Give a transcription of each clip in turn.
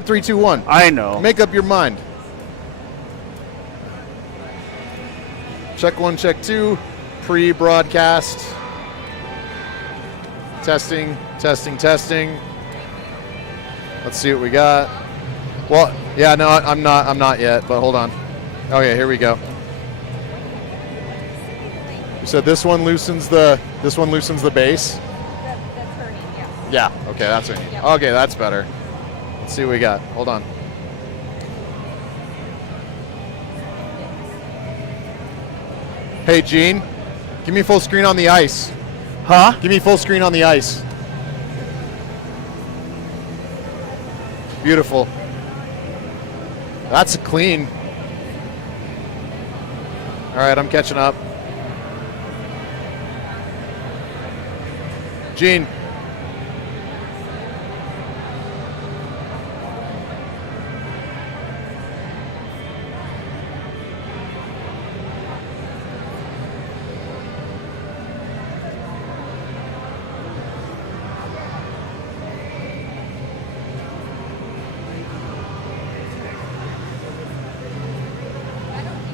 3, 2, 1. I know. Make up your mind. Check 1, check 2. Pre-broadcast. Testing, testing, testing. Let's see what we got. Well, yeah, no, I'm not yet, but hold on. Okay, here we go. You said this one loosens the base. That's turning, yeah. Yeah. Okay, that's turning. Yep. Okay, that's better. Let's see what we got. Hold on. Hey, Gene, give me full screen on the ice. Huh? Give me full screen on the ice. Beautiful. That's clean. All right, I'm catching up. Gene.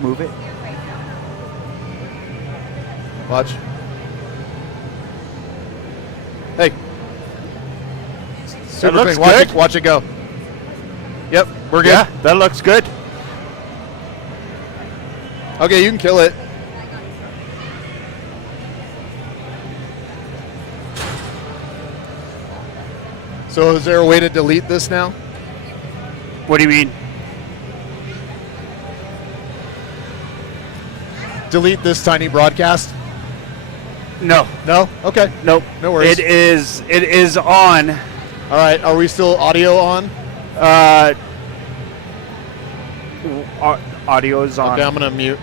Move it. Watch. Hey. Super looks clean. good. Watch it go. Yep, we're good. Yeah, that looks good. Okay, you can kill it. So is there a way to delete this now? What do you mean? Delete this tiny broadcast? No. No? Okay. Nope. No worries. It is on. All right. Are we still audio on? Audio is on. Okay, I'm going to mute.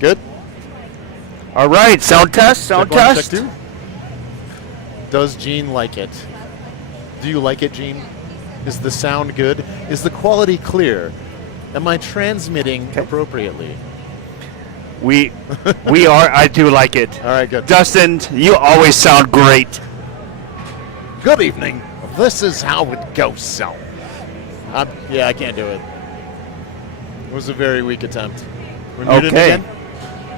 Good? All right, sound test, sound Check one, test. check two. Does Gene like it? Do you like it, Gene? Is the sound good? Is the quality clear? Am I transmitting appropriately? We are. I do like it. All right, good. Dustin, you always sound great. Good evening. This is how it goes, so. Yeah, I can't do it. It was a very weak attempt. We're muted Okay. again?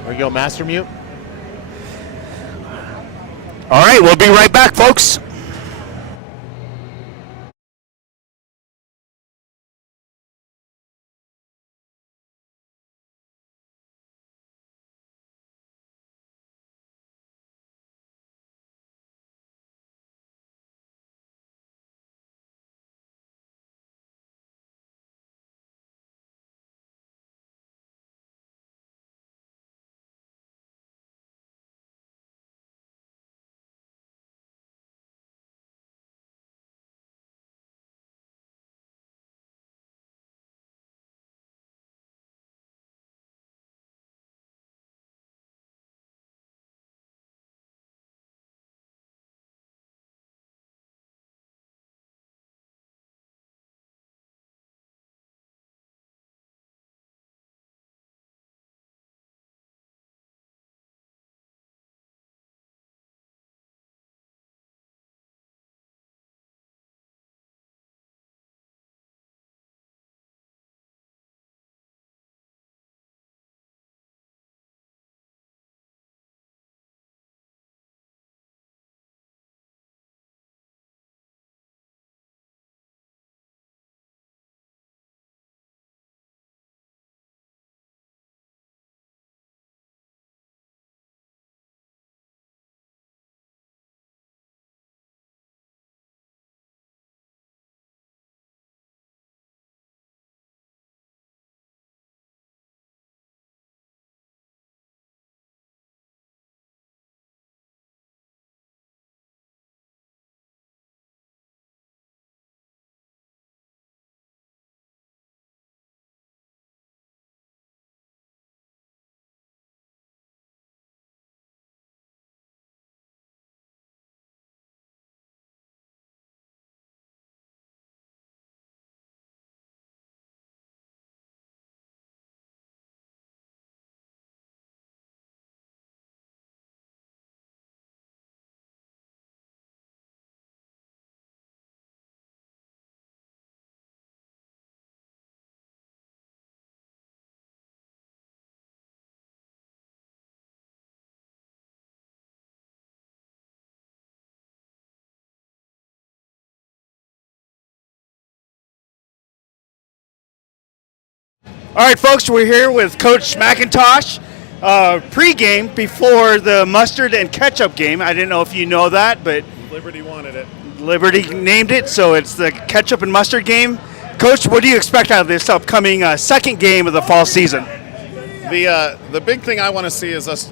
There we go, master mute. All right, we'll be right back, folks. All right, folks, we're here with Coach McIntosh. Pre-game before the mustard and ketchup game. I didn't know if you know that, but Liberty wanted it. Liberty named it, so it's the ketchup and mustard game. Coach, what do you expect out of this upcoming second game of the fall season? The big thing I want to see is us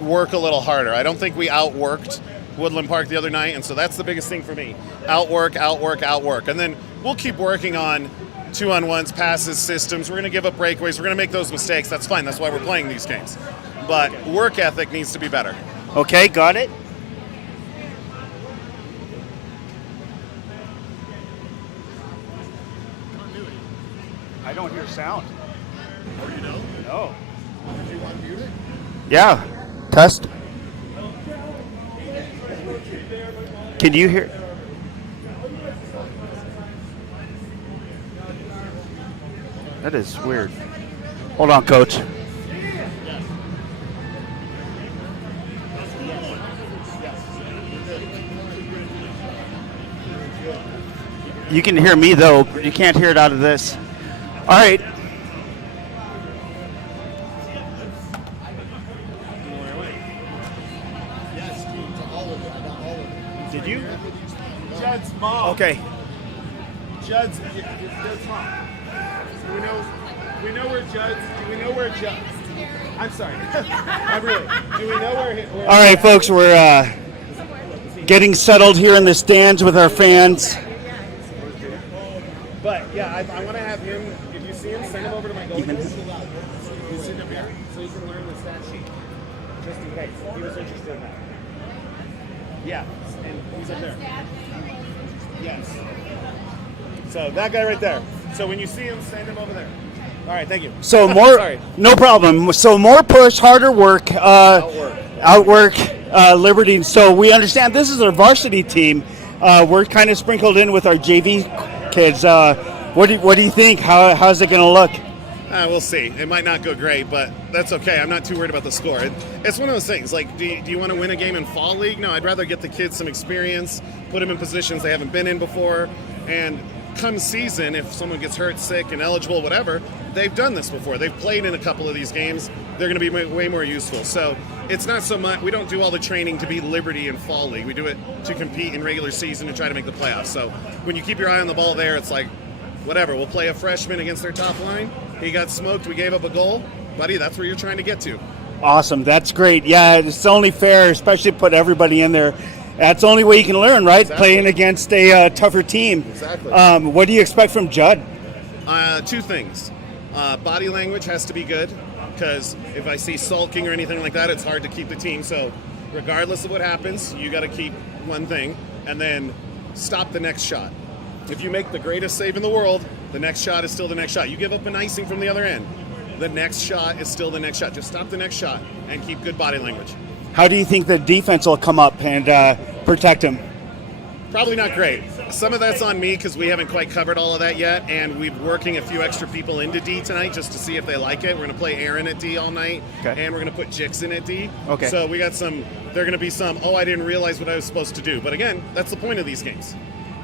work a little harder. I don't think we outworked Woodland Park the other night, and so that's the biggest thing for me. Outwork, and then we'll keep working on 2-on-1s, passes, systems. We're going to give up breakaways. We're going to make those mistakes. That's fine. That's why we're playing these games. But work ethic needs to be better. Okay, got it. I don't hear sound. Oh, you know? No. Did you unmute it? Yeah. Test. Can you hear? That is weird. Hold on, Coach. You can hear me, though. You can't hear it out of this. All right. Did you? Judd's mom. Okay. Judd's mom. Do we know where Judd's? Do we know where Judd? I'm sorry. I'm really. Do we know where? All right, folks. We're getting settled here in the stands with our fans. But yeah, I want to have him. If you see him, send him over to my goalie. Even- He's sitting up here, so he can learn the stat sheet, just in case he was interested in that. Yeah, and he's up there. Yes. So that guy right there. So when you see him, send him over there. All right, thank you. So more, Sorry. no problem. So more push, harder work, outwork Liberty. So we understand this is our varsity team. We're kind of sprinkled in with our JV kids. What do you think? How's it going to look? We'll see. It might not go great, but that's okay. I'm not too worried about the score. It's one of those things. Like, do you want to win a game in fall league? No, I'd rather get the kids some experience, put them in positions they haven't been in before, and come season, if someone gets hurt, sick, ineligible, whatever, they've done this before. They've played in a couple of these games. They're going to be way more useful. So it's not so much. We don't do all the training to beat Liberty in fall league. We do it to compete in regular season and try to make the playoffs. So when you keep your eye on the ball there, it's like, whatever. We'll play a freshman against their top line. He got smoked. We gave up a goal. Buddy, that's where you're trying to get to. Awesome. That's great. Yeah, it's only fair, especially put everybody in there. That's the only way you can learn, right? Exactly. Playing against a tougher team. Exactly. What do you expect from Judd? Two things. Body language has to be good, because if I see sulking or anything like that, it's hard to keep the team. So regardless of what happens, you got to keep one thing, and then stop the next shot. If you make the greatest save in the world, the next shot is still the next shot. You give up an icing from the other end, the next shot is still the next shot. Just stop the next shot and keep good body language. How do you think the defense will come up and protect him? Probably not great. Some of that's on me because we haven't quite covered all of that yet, and we're working a few extra people into D tonight just to see if they like it. We're going to play Aaron at D all night, Okay. and we're going to put Jixon at D. Okay. So we got some, there are going to be some, I didn't realize what I was supposed to do. But again, that's the point of these games.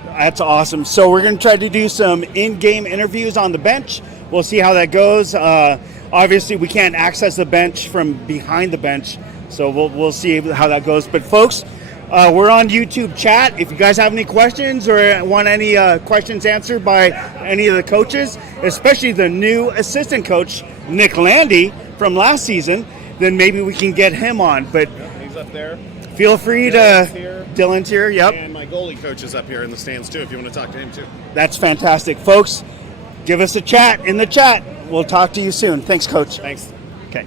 That's awesome. So we're going to try to do some in-game interviews on the bench. We'll see how that goes. Obviously, we can't access the bench from behind the bench, so we'll see how that goes. But folks, we're on YouTube chat. If you guys have any questions or want any questions answered by any of the coaches, especially the new assistant coach, Nick Landy, from last season, then maybe we can get him on. But He's up there. feel free Dylan's here. Dylan's here, yep. And my goalie coach is up here in the stands too, if you want to talk to him too. That's fantastic. Folks, give us a chat in the chat. We'll talk to you soon. Thanks, Coach. Thanks. Okay.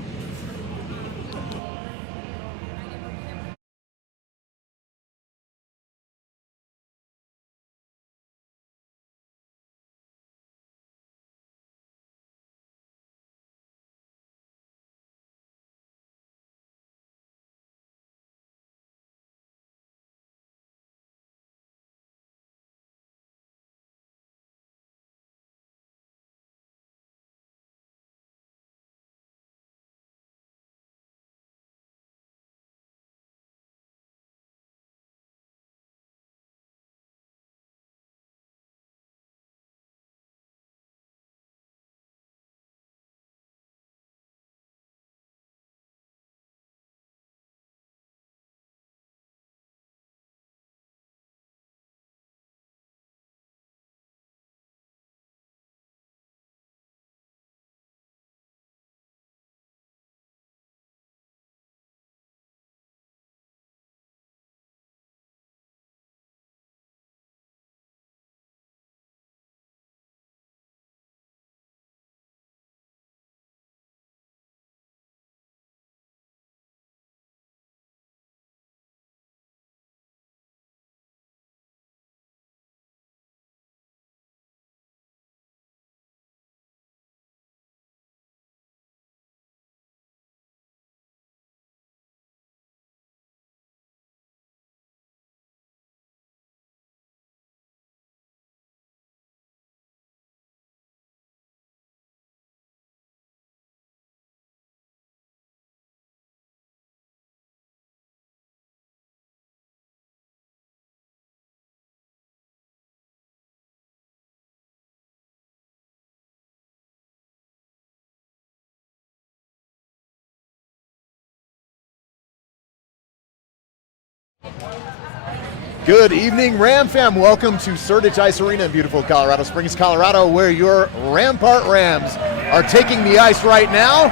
Good evening, Ram fam. Welcome to Sertich Ice Arena in beautiful Colorado Springs, Colorado, where your Rampart Rams are taking the ice right now,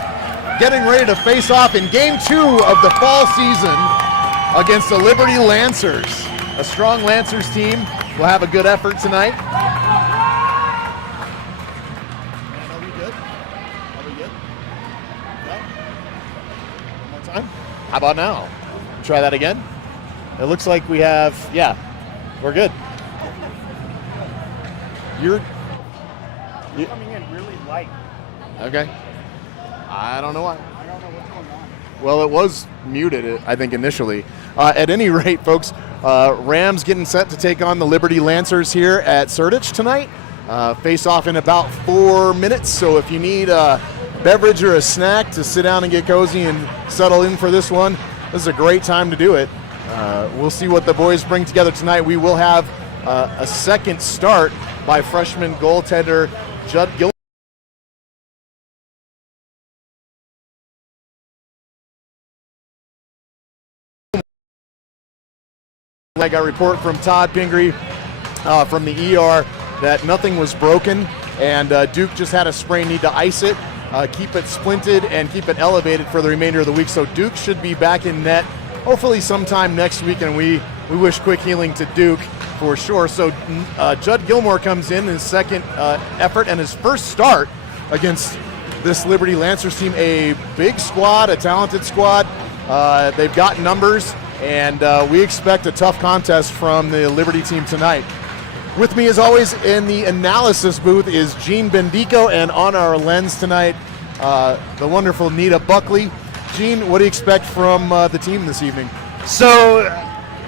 getting ready to face off in Game 2 of the fall season against the Liberty Lancers. A strong Lancers team will have a good effort tonight. Are we good? Are we good? No? One more time? How about now? Try that again. It looks like we have, yeah, we're good. You're Coming in really light. okay. I don't know why. I don't know what's going on. Well, it was muted, I think, initially. At any rate, folks, Rams getting set to take on the Liberty Lancers here at Sertich tonight. Face off in about 4 minutes, so if you need a beverage or a snack to sit down and get cozy and settle in for this one, this is a great time to do it. We'll see what the boys bring together tonight. We will have a second start by freshman goaltender Judd Gilmore. I got a report from Todd Pingree from the ER that nothing was broken, and Duke just had a sprain, need to ice it, keep it splinted, and keep it elevated for the remainder of the week. So Duke should be back in net hopefully sometime next week, and we wish quick healing to Duke for sure. So Judd Gilmore comes in his second effort and his first start against this Liberty Lancers team, a big squad, a talented squad. They've got numbers, and we expect a tough contest from the Liberty team tonight. With me, as always, in the analysis booth is Gene Bendico, and on our lens tonight, the wonderful Nita Buckley. Gene, what do you expect from the team this evening? So,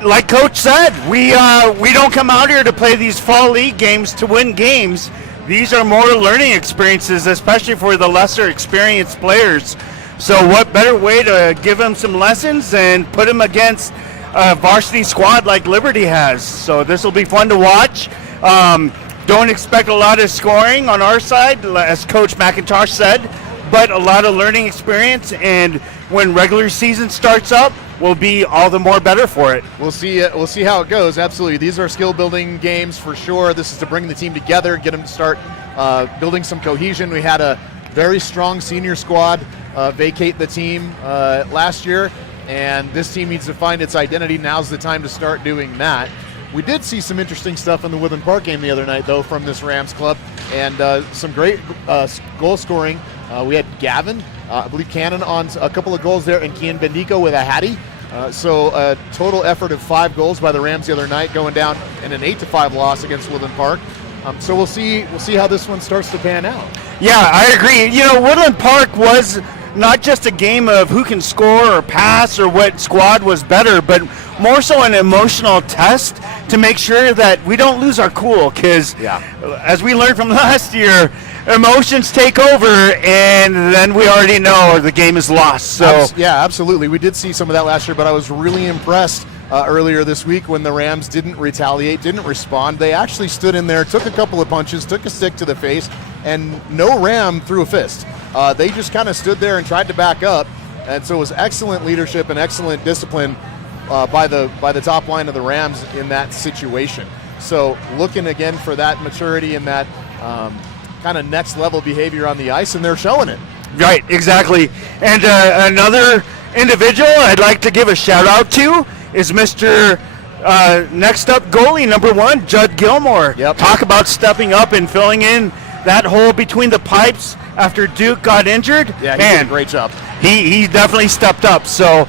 like Coach said, we don't come out here to play these fall league games to win games. These are more learning experiences, especially for the lesser experienced players. So what better way to give them some lessons and put them against a varsity squad like Liberty has. So this will be fun to watch. Don't expect a lot of scoring on our side, as Coach McIntosh said, but a lot of learning experience, and when regular season starts up, we'll be all the more better for it. We'll see how it goes. Absolutely. These are skill building games for sure. This is to bring the team together, get them to start building some cohesion. We had a very strong senior squad vacate the team last year, and this team needs to find its identity. Now's the time to start doing that. We did see some interesting stuff in the Woodland Park game the other night, though, from this Rams club, and some great goal scoring. We had Gavin, I believe Cannon on a couple of goals there, and Kian Bendico with a hattie. So a total effort of 5 goals by the Rams the other night, going down in an 8-5 loss against Woodland Park. So we'll see how this one starts to pan out. Yeah, I agree. You know, Woodland Park was not just a game of who can score or pass or what squad was better, but more so an emotional test to make sure that we don't lose our cool, because as we learned from last year, emotions take over, and then we already know the game is lost. So absolutely. We did see some of that last year, but I was really impressed earlier this week when the Rams didn't retaliate, didn't respond. They actually stood in there, took a couple of punches, took a stick to the face, and no Ram threw a fist. They just kind of stood there and tried to back up, and so it was excellent leadership and excellent discipline by the top line of the Rams in that situation. So looking again for that maturity and that kind of next level behavior on the ice, and they're showing it. Right, exactly. And another individual I'd like to give a shout out to is Mr. Next up goalie number 1, Judd Gilmore. Yep. Talk about stepping up and filling in that hole between the pipes after Duke got injured. Yeah, he did a great job. He definitely stepped up. So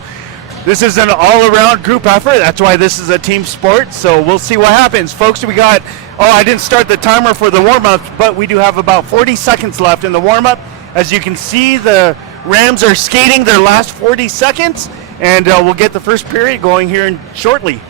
this is an all-around group effort. That's why this is a team sport. So we'll see what happens. Folks, we got, I didn't start the timer for the warm-up, but we do have about 40 seconds left in the warm-up. As you can see, the Rams are skating their last 40 seconds, and we'll get the first period going here shortly.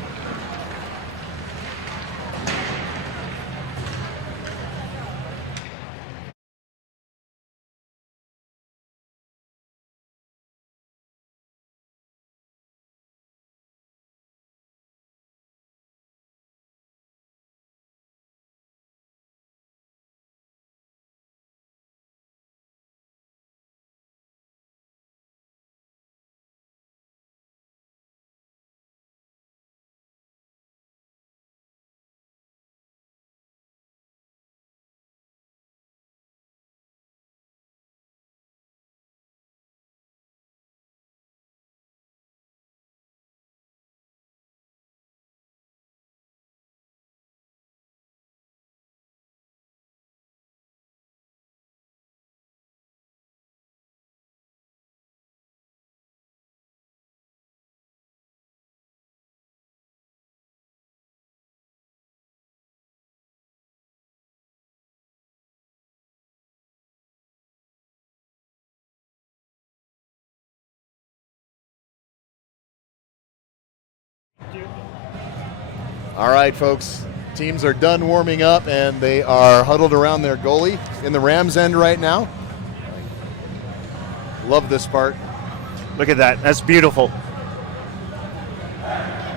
All right, folks. Teams are done warming up, and they are huddled around their goalie in the Rams end right now. Love this part. Look at that. That's beautiful.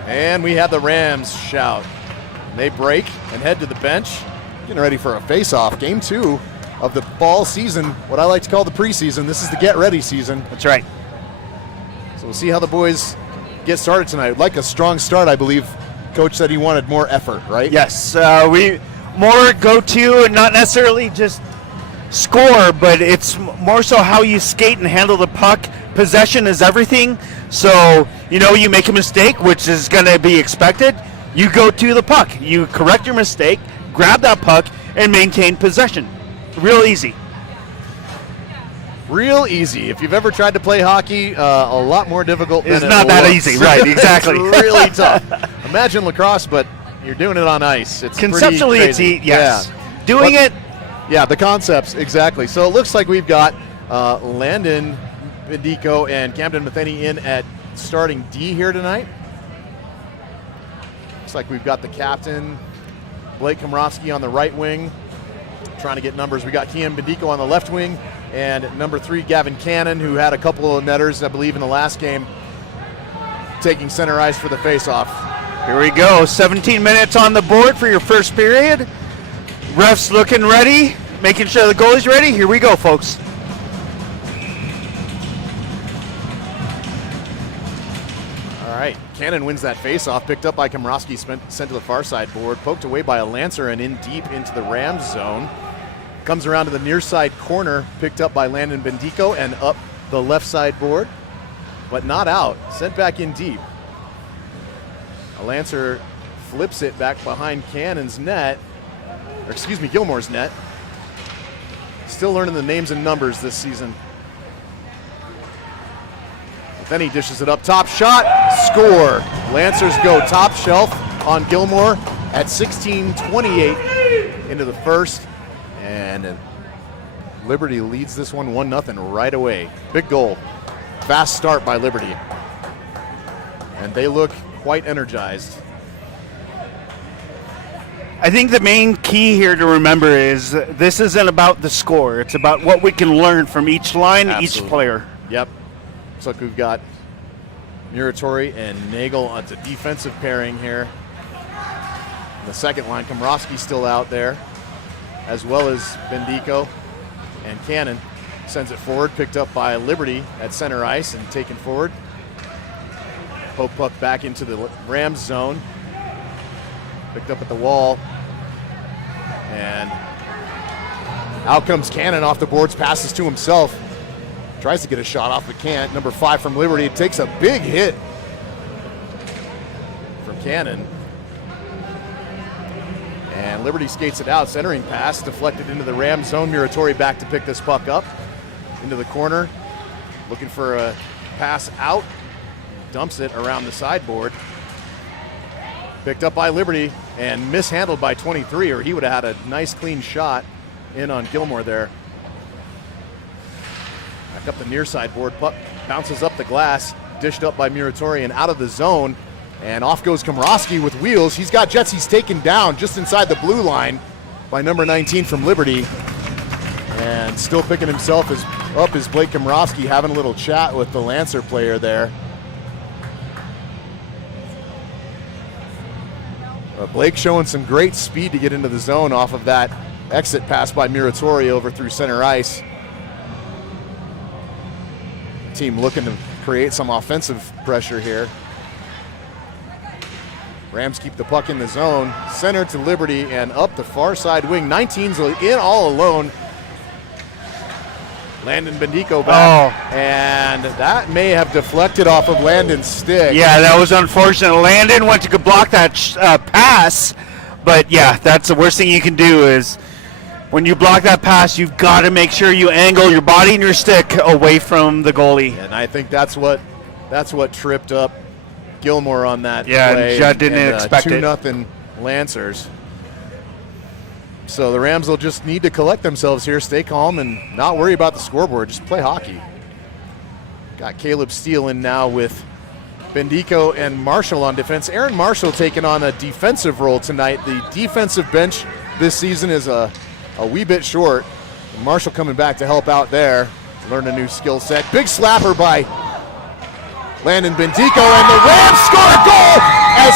And we have the Rams shout. They break and head to the bench, getting ready for a face-off. Game 2 of the fall season, what I like to call the preseason. This is the get-ready season. That's right. So we'll see how the boys get started tonight. Like a strong start, I believe. Coach said he wanted more effort, right? Yes. We more go-to and not necessarily just score, but it's more so how you skate and handle the puck. Possession is everything. So, you make a mistake, which is going to be expected. You go to the puck. You correct your mistake, grab that puck, and maintain possession. Real easy. Real easy. If you've ever tried to play hockey, a lot more difficult than it's not that looks. easy, right? Exactly. It's really tough. Imagine lacrosse, but you're doing it on ice. It's conceptually pretty it's crazy. yes. Yeah. Doing it. Yeah, the concepts exactly. So it looks like we've got Landon Bendico and Camden Matheny in at starting D here tonight. Looks like we've got the captain, Blake Komrowski, on the right wing, trying to get numbers. We got Kian Bendico on the left wing, and number 3, Gavin Cannon, who had a couple of netters, I believe, in the last game, taking center ice for the face-off. Here we go. 17 minutes on the board for your first period. Refs looking ready, making sure the goalie's ready. Here we go, folks. All right, Cannon wins that face-off, picked up by Komrowski, sent to the far side board, poked away by a Lancer and in deep into the Rams zone. Comes around to the near side corner, picked up by Landon Bendico and up the left side board, but not out, sent back in deep. A Lancer flips it back behind Cannon's net, or excuse me, Gilmore's net. Still learning the names and numbers this season. Then he dishes it up, top shot, score. Lancers go top shelf on Gilmore at 16:28 into the first, and Liberty leads this one 1-0 right away. Big goal. Fast start by Liberty. And they look quite energized. I think the main key here to remember is this isn't about the score. It's about what we can learn from each line, Absolutely. each player. Yep. Looks like we've got Muratori and Nagel on the defensive pairing here. The second line, Komrowski still out there, as well as Bendico, and Cannon sends it forward, picked up by Liberty at center ice and taken forward. Poke puck back into the Rams zone, picked up at the wall, and out comes Cannon off the boards, passes to himself. Tries to get a shot off, but can't. Number 5 from Liberty. It takes a big hit from Cannon. And Liberty skates it out. Centering pass deflected into the Rams zone. Muratori back to pick this puck up. Into the corner. Looking for a pass out. Dumps it around the sideboard. Picked up by Liberty and mishandled by 23, or he would have had a nice clean shot in on Gilmore there. Back up the near side board, puck bounces up the glass, dished up by Muratori and out of the zone, and off goes Komrowski with wheels. He's got Jetsies taken down just inside the blue line by number 19 from Liberty, and still picking himself up is Blake Komrowski, having a little chat with the Lancer player there. Blake showing some great speed to get into the zone off of that exit pass by Muratori over through center ice. Team looking to create some offensive pressure here. Rams keep the puck in the zone, center to Liberty and up the far side wing. 19's in all alone. Landon Bendico back, and that may have deflected off of Landon's stick. Yeah, that was unfortunate. Landon went to block that pass, but yeah, that's the worst thing you can do is when you block that pass, you've got to make sure you angle your body and your stick away from the goalie. And I think that's what tripped up Gilmore on that play. Yeah, Judd didn't expect it. 2-0 Lancers. So the Rams will just need to collect themselves here, stay calm, and not worry about the scoreboard. Just play hockey. Got Caleb Steele in now with Bendico and Marshall on defense. Aaron Marshall taking on a defensive role tonight. The defensive bench this season is a wee bit short. Marshall coming back to help out there, learn a new skill set. Big slapper by Landon Bendico, and the Rams score a goal as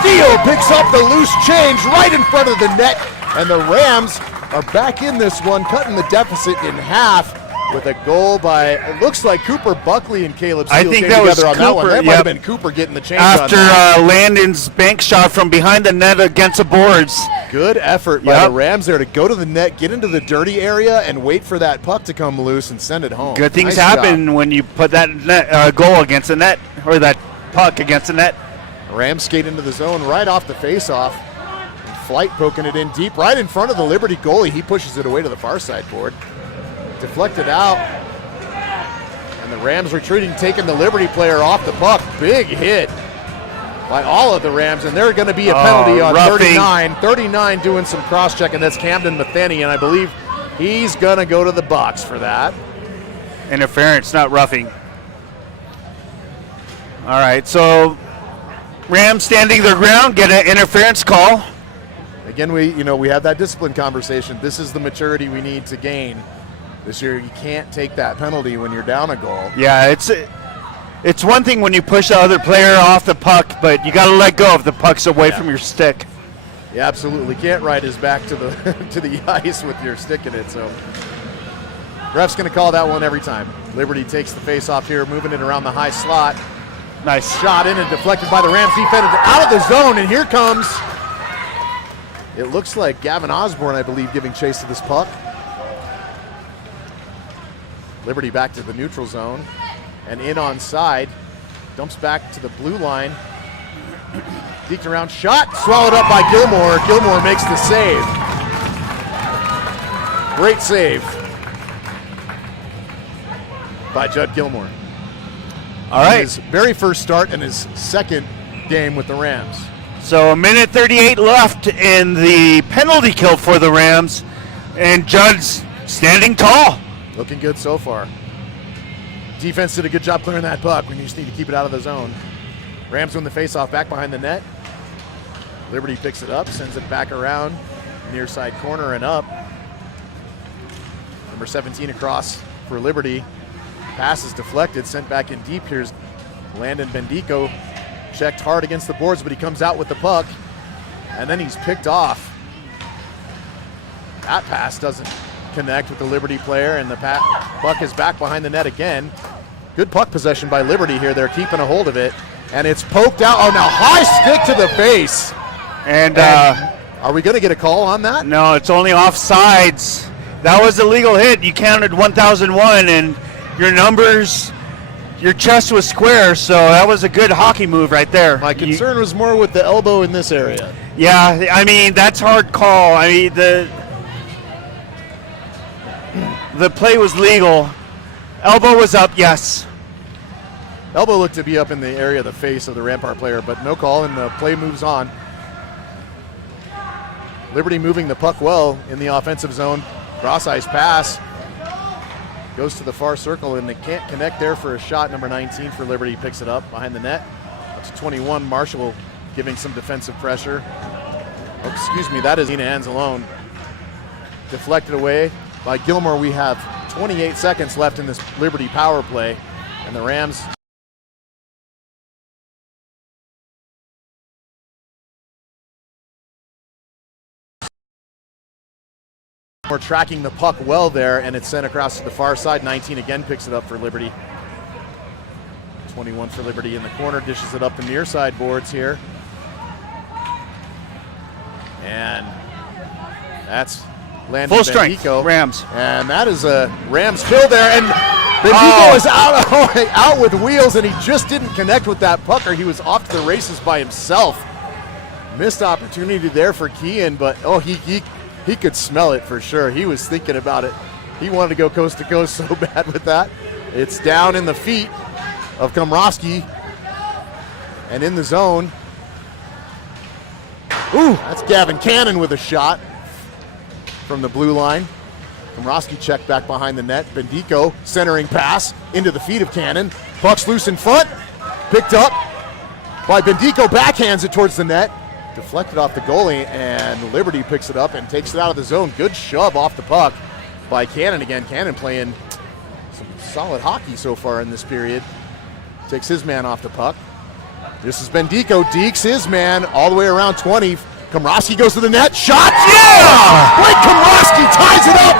Steele picks up the loose change right in front of the net, and the Rams are back in this one, cutting the deficit in half with a goal by, it looks like Cooper Buckley and Caleb Steele I think came that was together on that one. Cooper, That might have been Cooper getting the change after on that. Landon's bank shot from behind the net against the boards. Good effort by the Rams there to go to the net, get into the dirty area, and wait for that puck to come loose and send it home. Good things Nice happen job. when you put that net, goal against the net, or that puck against the net. Rams skate into the zone right off the faceoff. And Flight poking it in deep right in front of the Liberty goalie. He pushes it away to the far side board. Deflected out. And the Rams retreating, taking the Liberty player off the puck. Big hit by all of the Rams, and they're going to be a penalty on roughing. 39. 39 doing some cross-checking. That's Camden Matheny, and I believe he's going to go to the box for that. Interference, not roughing. All right, so Rams standing their ground, get an interference call. Again, we have that discipline conversation. This is the maturity we need to gain this year. You can't take that penalty when you're down a goal. Yeah, it's one thing when you push the other player off the puck, but you got to let go if the puck's away from your stick. You absolutely can't ride his back to the to the ice with your stick in it. So ref's going to call that one every time. Liberty takes the face off here, moving it around the high slot. Nice Shot in and deflected by the Rams defender out of the zone, and here comes, it looks like Gavin Osborne, I believe, giving chase to this puck. Liberty back to the neutral zone and in on side, dumps back to the blue line. Deked around, shot, swallowed up by Gilmore. Gilmore makes the save. Great save by Judd Gilmore. All right. His very first start and his second game with the Rams. So a minute 38 left in the penalty kill for the Rams, and Judd's standing tall. Looking good so far. Defense did a good job clearing that puck. We just need to keep it out of the zone. Rams win the faceoff back behind the net. Liberty picks it up, sends it back around, near side corner and up. Number 17 across for Liberty. Pass is deflected, sent back in deep. Here's Landon Bendico. Checked hard against the boards, but he comes out with the puck, and then he's picked off. That pass doesn't connect with the Liberty player, and the puck is back behind the net again. Good puck possession by Liberty here. They're keeping a hold of it, and it's poked out. Oh, now high stick to the face. And are we going to get a call on that? no, it's only offsides. That was a legal hit. You counted 1,001, and your numbers, your chest was square, so that was a good hockey move right there. My concern was more with the elbow in this area. Yeah, I mean, that's hard call. I mean, the play was legal. Elbow was up, yes. Elbow looked to be up in the area of the face of the Rampart player, but no call, and the play moves on. Liberty moving the puck well in the offensive zone. Cross-ice pass. Goes to the far circle, and they can't connect there for a shot. Number 19 for Liberty picks it up behind the net. Up to 21, Marshall giving some defensive pressure. Oh, excuse me, that is Nina Anzalone. Deflected away by Gilmore. We have 28 seconds left in this Liberty power play, and the Rams are tracking the puck well there, and it's sent across to the far side. 19 again picks it up for Liberty. 21 for Liberty in the corner, dishes it up the near side boards here. And that's Landon Full strength, Bendico. Rams. And that is a Rams kill there, and Bendico is out with wheels, and he just didn't connect with that puck, or he was off to the races by himself. Missed opportunity there for Kean, but he could smell it for sure. He was thinking about it. He wanted to go coast to coast so bad with that. It's down in the feet of Komrosky and in the zone. Ooh, that's Gavin Cannon with a shot from the blue line. Komrosky checked back behind the net. Bendico centering pass into the feet of Cannon. Puck's loose in front. picked up by Bendico, backhands it towards the net. Deflected off the goalie, and Liberty picks it up and takes it out of the zone. Good shove off the puck by Cannon again. Cannon playing some solid hockey so far in this period. Takes his man off the puck. This is Bendico, dekes his man all the way around 20. Komrosky goes to the net, shot, yeah! Blake Komrosky ties it up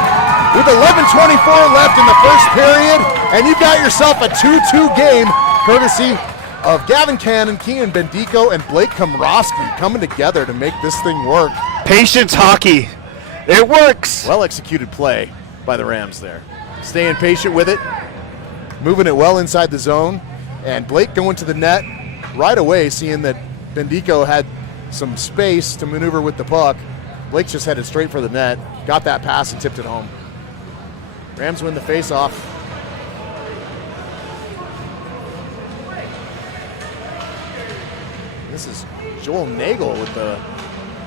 with 11:24 left in the first period, and you've got yourself a 2-2 game, courtesy of Gavin Cannon, Keenan Bendico, and Blake Komrosky coming together to make this thing work. Patience hockey. It works. Well executed play by the Rams there. Staying patient with it, moving it well inside the zone, and Blake going to the net right away, seeing that Bendico had some space to maneuver with the puck. Blake just headed straight for the net, got that pass and tipped it home. Rams win the faceoff. This is Joel Nagel with the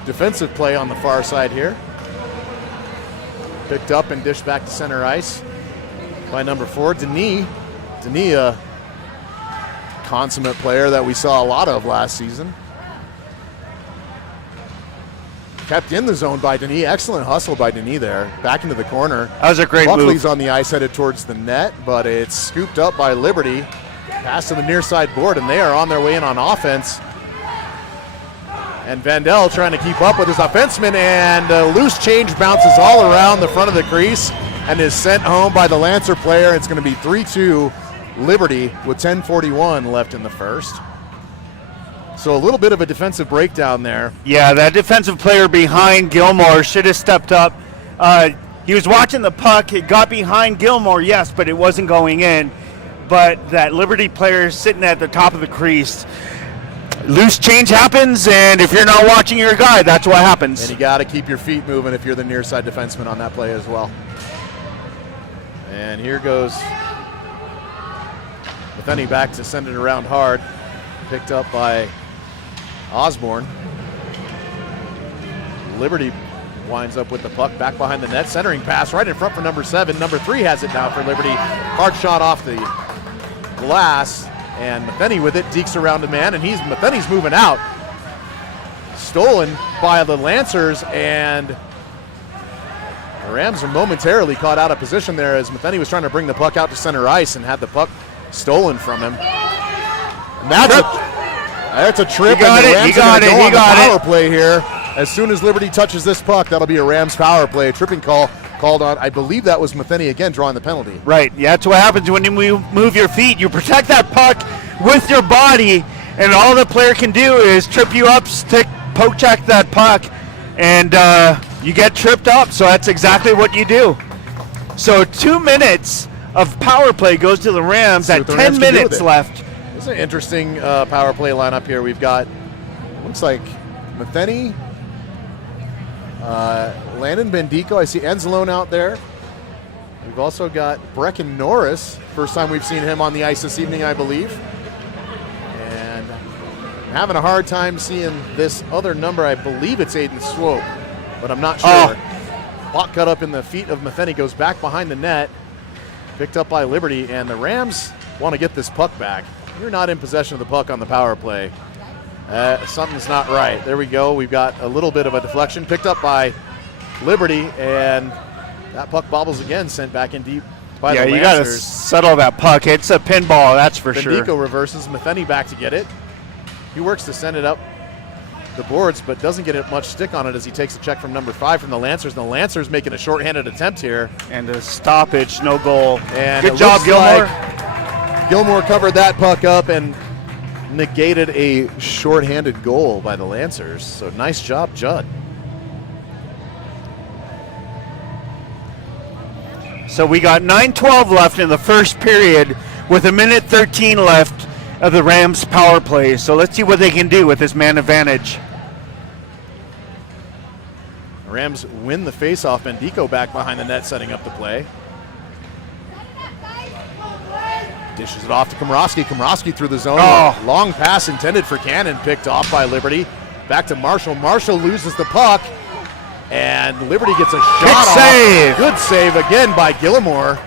defensive play on the far side here. Picked up and dished back to center ice by number 4, Denis. Denis, a consummate player that we saw a lot of last season. Kept in the zone by Denis. Excellent hustle by Denis there. Back into the corner. That was a great Buckley's move. on the ice headed towards the net, but it's scooped up by Liberty. Pass to the near side board, and they are on their way in on offense. And Vandell trying to keep up with his offenseman, and loose change bounces all around the front of the crease and is sent home by the Lancer player. It's going to be 3-2 Liberty with 10:41 left in the first. So a little bit of a defensive breakdown there. Yeah, that defensive player behind Gilmore should have stepped up. He was watching the puck. It got behind Gilmore, yes, but it wasn't going in. But that Liberty player sitting at the top of the crease. Loose change happens, and if you're not watching your guy, that's what happens. And you got to keep your feet moving if you're the near side defenseman on that play as well. And here goes Bethany back to send it around hard. Picked up by Osborne. Liberty winds up with the puck back behind the net. Centering pass right in front for number 7. Number 3 has it now for Liberty. Hard shot off the glass. And Matheny with it, dekes around a man, and Matheny's moving out. Stolen by the Lancers, and the Rams are momentarily caught out of position there as Matheny was trying to bring the puck out to center ice and had the puck stolen from him. And that's a trip, and the Rams are going to go on the power play here. As soon as Liberty touches this puck, that'll be a Rams power play. A tripping call called on, I believe that was Matheny again drawing the penalty. Right, yeah, that's what happens when you move your feet. You protect that puck with your body, and all the player can do is trip you up, poke check that puck, and you get tripped up. So that's exactly what you do. So 2 minutes of power play goes to the Rams at 10 minutes left. This is an interesting power play lineup here. We've got, looks like Matheny, Landon Bendico. I see Enzalone out there. We've also got Brecken Norris. First time we've seen him on the ice this evening, I believe. And I'm having a hard time seeing this other number. I believe it's Aiden Swope, but I'm not sure. Puck cut up in the feet of Matheny, goes back behind the net. Picked up by Liberty, and the Rams want to get this puck back. You're not in possession of the puck on the power play. Something's not right. There we go. We've got a little bit of a deflection picked up by Liberty, and that puck bobbles again, sent back in deep by the Lancers. Yeah, you got to settle that puck. It's a pinball, that's for sure. Bendico reverses, Matheny back to get it. He works to send it up the boards, but doesn't get it much stick on it as he takes a check from number 5 from the Lancers. And the Lancers making a shorthanded attempt here. And a stoppage, no goal. And good job, Gilmore. Like Gilmore covered that puck up and negated a shorthanded goal by the Lancers. So nice job, Judd. So we got 9:12 left in the first period with 1:13 left of the Rams power play. So let's see what they can do with this man advantage. The Rams win the faceoff. Bendico back behind the net setting up the play. Dishes it off to Komrosky. Komrosky through the zone. Oh. Long pass intended for Cannon, picked off by Liberty. Back to Marshall. Marshall loses the puck, and Liberty gets a shot off. Save. Good save again by Gilmore.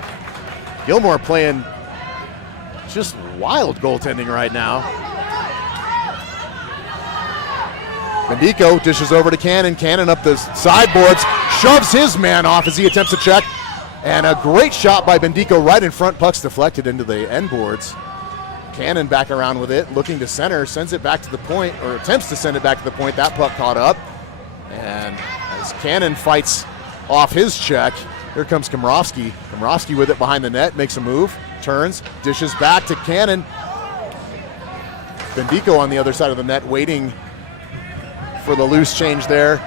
Gilmore playing Just wild goaltending right now. Bendico dishes over to Cannon. Cannon up the sideboards, shoves his man off as he attempts to check. And a great shot by Bendico right in front. Puck's deflected into the end boards. Cannon back around with it, looking to center, sends it back to the point, or attempts to send it back to the point. That puck caught up. And as Cannon fights off his check, here comes Komrovsky. Komrovsky with it behind the net, makes a move, turns, dishes back to Cannon. Bendico on the other side of the net waiting for the loose change there.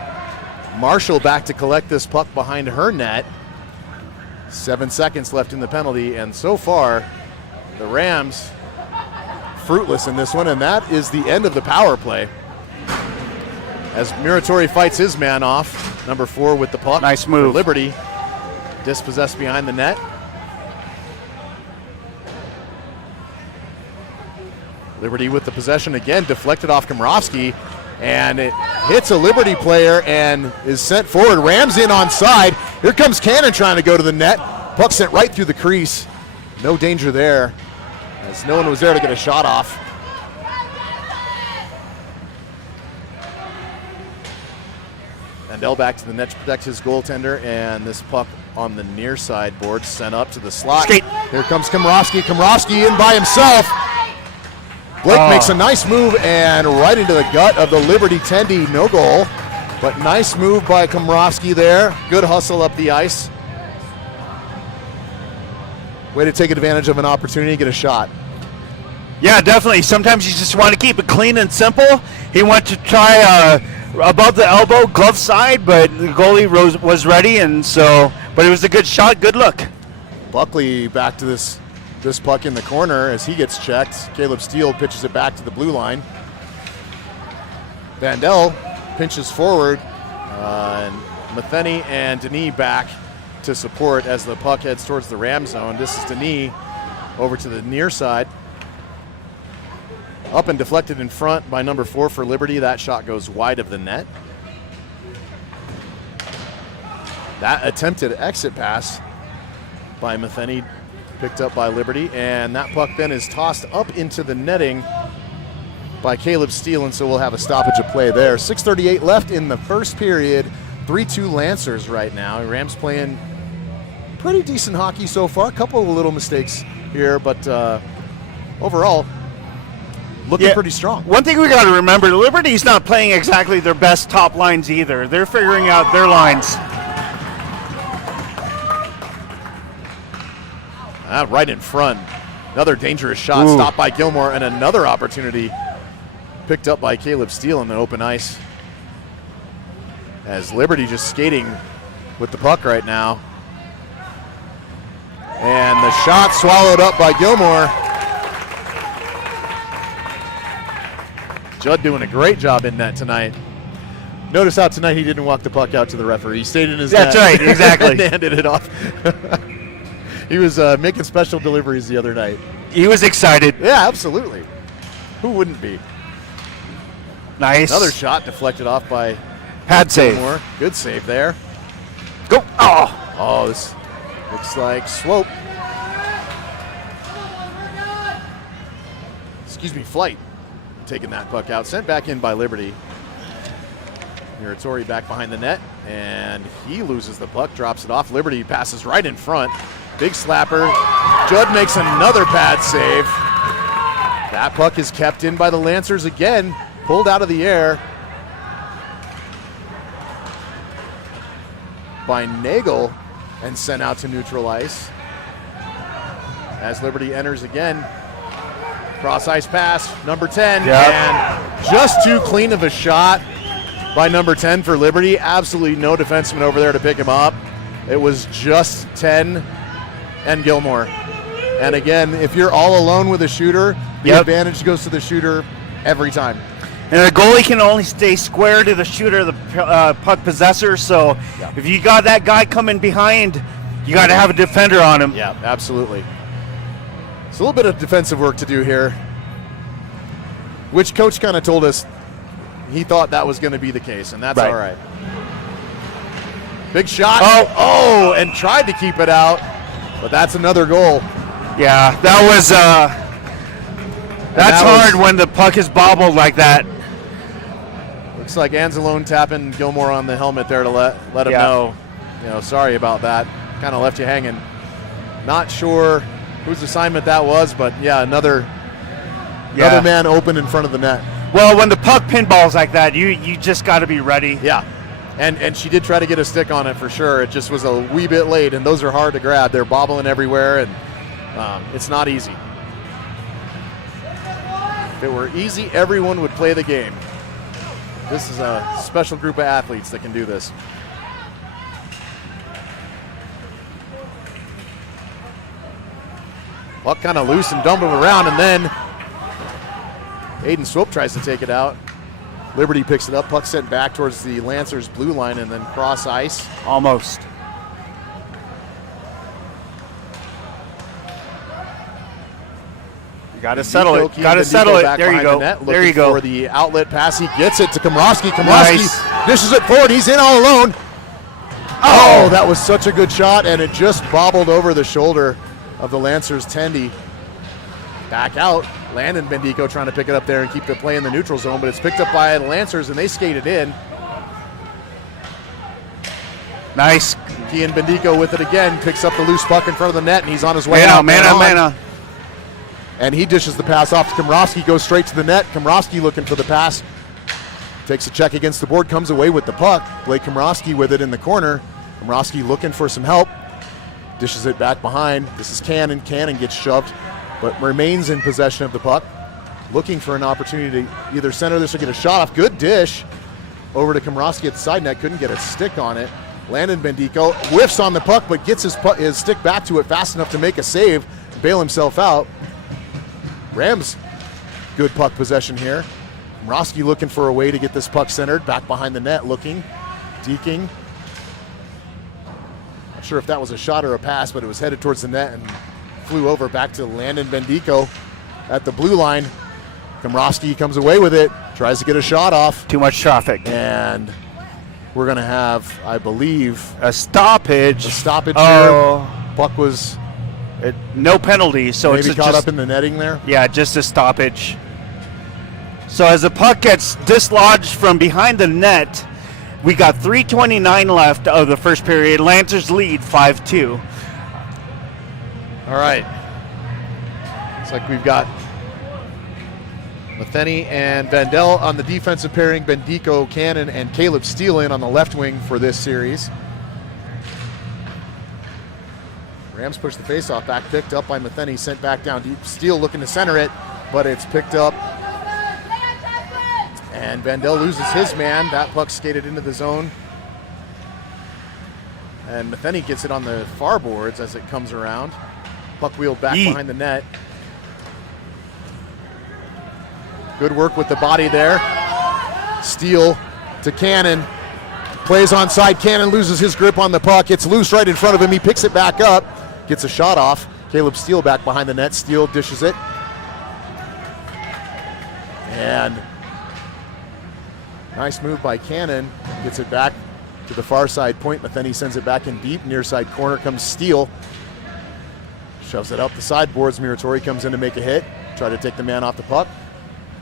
Marshall back to collect this puck behind her net. 7 seconds left in the penalty, and so far the Rams fruitless in this one, and that is the end of the power play. As Muratori fights his man off, number 4 with the puck. Nice move. For Liberty, dispossessed behind the net. Liberty with the possession again, deflected off Komrovsky, and it hits a Liberty player and is sent forward. Rams in on side. Here comes Cannon trying to go to the net. Puck sent right through the crease. No danger there, as no one was there to get a shot off. Mandel back to the net to protect his goaltender, and this puck on the near side board sent up to the slot. Skate. Here comes Komrovsky. Komrovsky in by himself. Blake makes a nice move and right into the gut of the Liberty Tendy. No goal, but nice move by Komrovsky there. Good hustle up the ice. Way to take advantage of an opportunity to get a shot. Yeah, definitely. Sometimes you just want to keep it clean and simple. He went to try above the elbow, glove side, but the goalie was ready, and so. But it was a good shot, good look. Buckley back to this puck in the corner as he gets checked. Caleb Steele pitches it back to the blue line. Vandell pinches forward, and Matheny and Denis back to support as the puck heads towards the Ram zone. This is Denis over to the near side. Up and deflected in front by number 4 for Liberty. That shot goes wide of the net. That attempted exit pass by Matheny picked up by Liberty, and that puck then is tossed up into the netting by Caleb Steele, and so we'll have a stoppage of play there. 6:38 left in the first period. 3-2 Lancers right now. Rams playing pretty decent hockey so far. A couple of little mistakes here, but overall, looking pretty strong. One thing we got to remember, Liberty's not playing exactly their best top lines either. They're figuring out their lines. Right in front. Another dangerous shot stopped by Gilmore, and another opportunity picked up by Caleb Steele on the open ice. As Liberty just skating with the puck right now. And the shot swallowed up by Gilmore. Judd doing a great job in net tonight. Notice how tonight he didn't walk the puck out to the referee. He stayed in his net. That's right, exactly. And handed it off. He was making special deliveries the other night. He was excited. Yeah, absolutely. Who wouldn't be? Nice. Another shot deflected off by Pad save. Gilmore. Good save there. Go. Oh, this looks like Swope. Flight. Taking that puck out. Sent back in by Liberty. Muratori back behind the net, and he loses the puck, drops it off. Liberty passes right in front. Big slapper. Judd makes another pad save. That puck is kept in by the Lancers again. Pulled out of the air by Nagel and sent out to neutral ice. As Liberty enters again. Cross ice pass, number 10, and just too clean of a shot by number 10 for Liberty. Absolutely no defenseman over there to pick him up. It was just 10 and Gilmore. And again, if you're all alone with a shooter, the advantage goes to the shooter every time. And the goalie can only stay square to the shooter, the puck possessor. So if you got that guy coming behind, you got to have a defender on him. Yeah, absolutely. It's a little bit of defensive work to do here, which coach kind of told us he thought that was going to be the case, and that's all right. Big shot. And tried to keep it out, but that's another goal. Yeah, that was That's hard when the puck is bobbled like that. Looks like Anzalone tapping Gilmore on the helmet there to let him know, sorry about that. Kind of left you hanging. Not sure whose assignment that was, but another man open in front of the net. Well, when the puck pinballs like that, you just got to be ready. Yeah, and she did try to get a stick on it for sure. It just was a wee bit late, and those are hard to grab. They're bobbling everywhere, and it's not easy. If it were easy, everyone would play the game. This is a special group of athletes that can do this. Puck kind of loose and dumbled around, and then Aiden Swope tries to take it out. Liberty picks it up. Puck sent back towards the Lancers' blue line and then cross ice. Almost. You got to settle it. Got to settle it. There you go. There you go. For the outlet pass, he gets it to Komrosky. Komrosky dishes it forward. He's in all alone. Oh, that was such a good shot, and it just bobbled over the shoulder of the Lancers' Tendy. Back out. Landon Bendico trying to pick it up there and keep the play in the neutral zone, but it's picked up by the Lancers, and they skated in. Nice. Kian Bendico with it again, picks up the loose puck in front of the net, and he's on his way out. Man. And he dishes the pass off to Komrosky, goes straight to the net. Komrosky looking for the pass. Takes a check against the board, comes away with the puck. Blake Komrosky with it in the corner. Komrosky looking for some help. Dishes it back behind. This is Cannon. Cannon gets shoved, but remains in possession of the puck. Looking for an opportunity to either center this or get a shot off. Good dish over to Komrosky at the side net. Couldn't get a stick on it. Landon Bendico whiffs on the puck, but gets his stick back to it fast enough to make a save, bail himself out. Rams, good puck possession here. Komrosky looking for a way to get this puck centered. Back behind the net, looking. Deking. Not sure if that was a shot or a pass, but it was headed towards the net and flew over back to Landon Bendico at the blue line. Komrosky comes away with it, tries to get a shot off. Too much traffic. And we're going to have, I believe, a stoppage. Here. Puck was no penalty, so maybe it's caught up in the netting there. Yeah, just a stoppage. So as the puck gets dislodged from behind the net, we got 3:29 left of the first period. Lancers lead 5-2. All right. Looks like we've got Matheny and Vandell on the defensive pairing, Bendico, Cannon, and Caleb Steele in on the left wing for this series. Rams push the faceoff back, picked up by Matheny, sent back down deep. Steele looking to center it, but it's picked up. And Vandell loses his man. That puck skated into the zone. And Matheny gets it on the far boards as it comes around. Puck wheeled back behind the net. Good work with the body there. Steele to Cannon. Plays onside. Cannon loses his grip on the puck. It's loose right in front of him. He picks it back up. Gets a shot off. Caleb Steele back behind the net. Steele dishes it. And nice move by Cannon. Gets it back to the far side point. Matheny sends it back in deep. Near side corner comes Steele. Shoves it up the sideboards. Muratori comes in to make a hit. Try to take the man off the puck.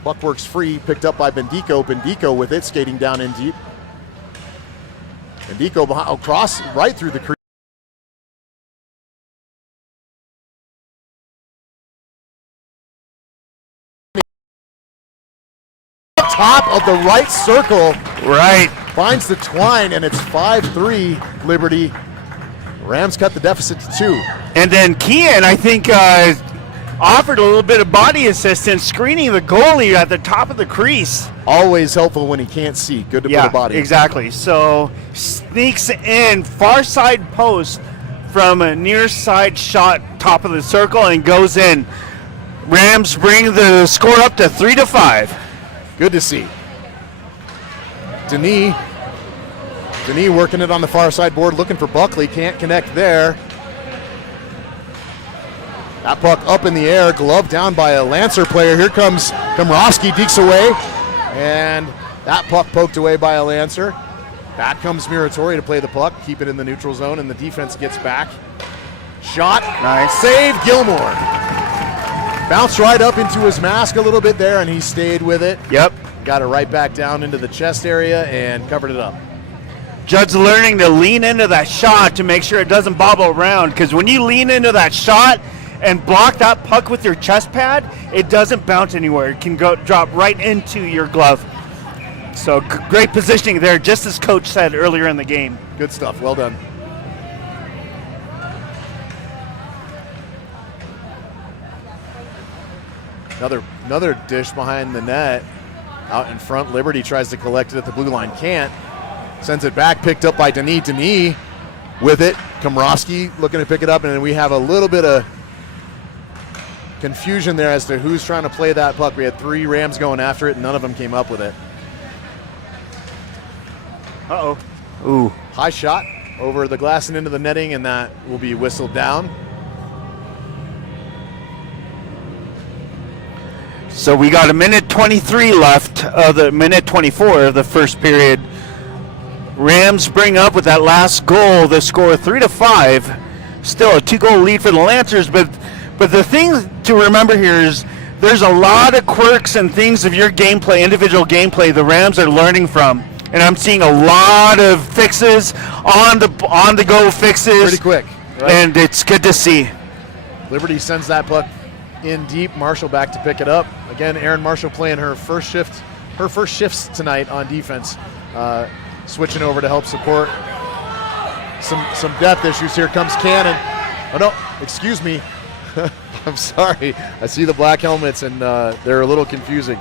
Puck works free. Picked up by Bendico. Bendico with it, skating down in deep. Bendico across right through the crease. Top of the right circle. Right. Finds the twine, and it's 5-3 Liberty. Rams cut the deficit to 2. And then Kian, I think, offered a little bit of body assistance, screening the goalie at the top of the crease. Always helpful when he can't see. Good to put a body. Exactly. So sneaks in far side post from a near side shot, top of the circle, and goes in. Rams bring the score up to 3-5. Good to see. Denis working it on the far side board, looking for Buckley. Can't connect there. That puck up in the air, glove down by a Lancer player. Here comes Komrosky, dekes away. And that puck poked away by a Lancer. Back comes Muratori to play the puck, keep it in the neutral zone, and the defense gets back. Shot. Nice. Save, Gilmore. Bounced right up into his mask a little bit there, and he stayed with it. Yep. Got it right back down into the chest area and covered it up. Judd's learning to lean into that shot to make sure it doesn't bobble around, because when you lean into that shot and block that puck with your chest pad, it doesn't bounce anywhere. It can go drop right into your glove. So great positioning there, just as Coach said earlier in the game. Good stuff. Well done. Another dish behind the net. Out in front, Liberty tries to collect it at the blue line. Can't. Sends it back, picked up by Denis. Denis with it. Komrowski looking to pick it up, and then we have a little bit of confusion there as to who's trying to play that puck. We had 3 Rams going after it, and none of them came up with it. Uh-oh. Ooh. High shot over the glass and into the netting, and that will be whistled down. So we got a minute 23 left of the minute 24 of the first period. Rams bring up with that last goal the score 3-5. Still a 2-goal lead for the Lancers, but the thing to remember here is there's a lot of quirks and things of your gameplay, individual gameplay, the Rams are learning from. And I'm seeing a lot of fixes, on the go fixes. Pretty quick. Right? And it's good to see. Liberty sends that puck in deep. Marshall back to pick it up. Again, Erin Marshall playing her first shifts tonight on defense. Switching over to help support some depth issues. Here comes Cannon. Oh no, excuse me. I'm sorry. I see the black helmets and they're a little confusing.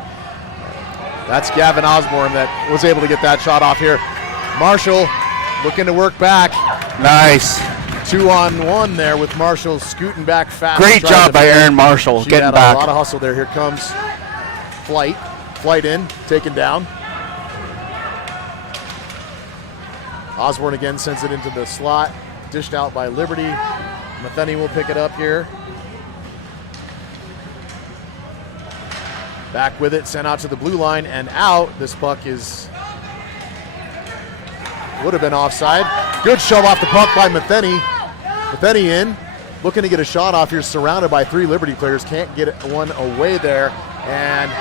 That's Gavin Osborne that was able to get that shot off here. Marshall looking to work back. Nice. 2-on-1 there with Marshall scooting back fast. Great job by Erin Marshall She getting had back. a lot of hustle there. Here comes Flight in, taken down. Osborne again sends it into the slot. Dished out by Liberty. Matheny will pick it up here. Back with it, sent out to the blue line and out. This puck would have been offside. Good shove off the puck by Matheny. Matheny in, looking to get a shot off here, surrounded by 3 Liberty players. Can't get one away there. And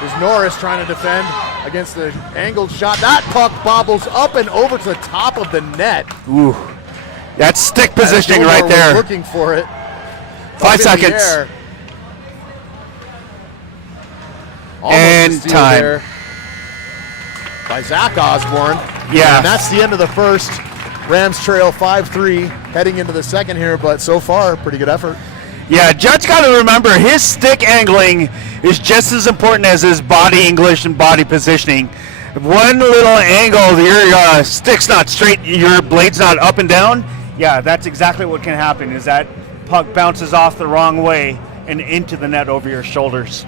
there's Norris trying to defend against the angled shot. That puck bobbles up and over to the top of the net. Ooh. That's stick positioning Gilmore right there. was looking for it. 5 seconds. And time. There by Zach Osborne. Yeah. And that's the end of the first. Rams trail 5-3 heading into the second here, but so far, pretty good effort. Yeah, Judd's got to remember his stick angling is just as important as his body English and body positioning. If one little angle, your stick's not straight, your blade's not up and down, yeah, that's exactly what can happen, is that puck bounces off the wrong way and into the net over your shoulders.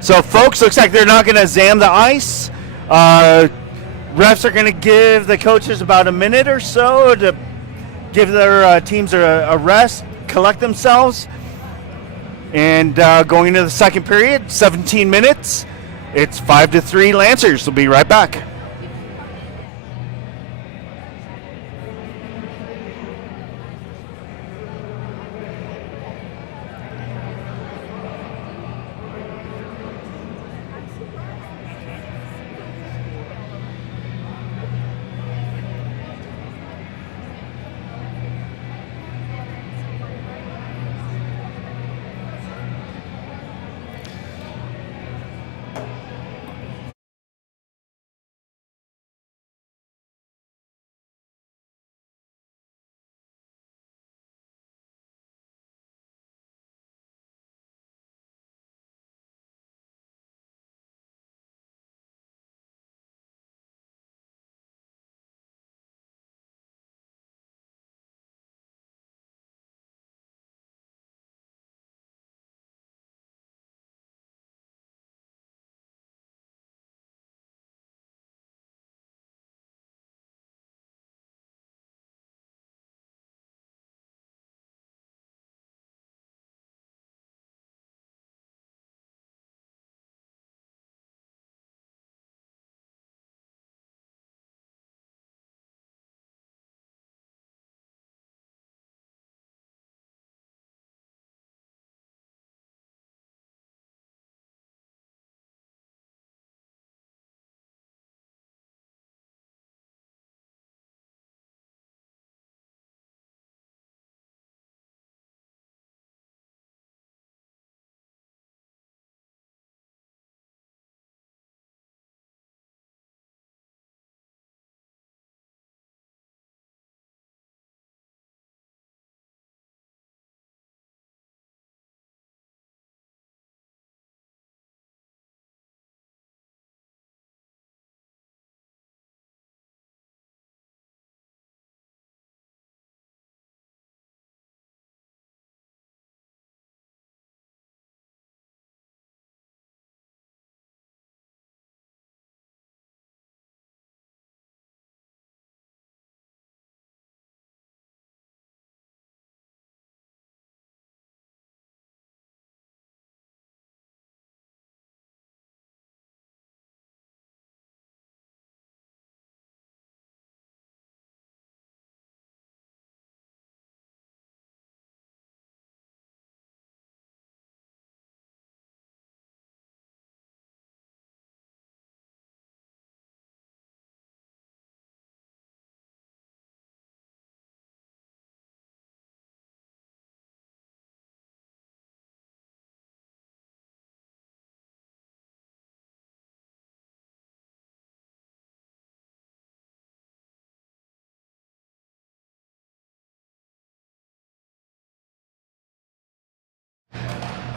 So, folks, looks like they're not going to zam the ice. Refs are going to give the coaches about a minute or so to give their teams a rest, collect themselves. And going into the second period, 17 minutes, it's 5-3 Lancers. We'll be right back.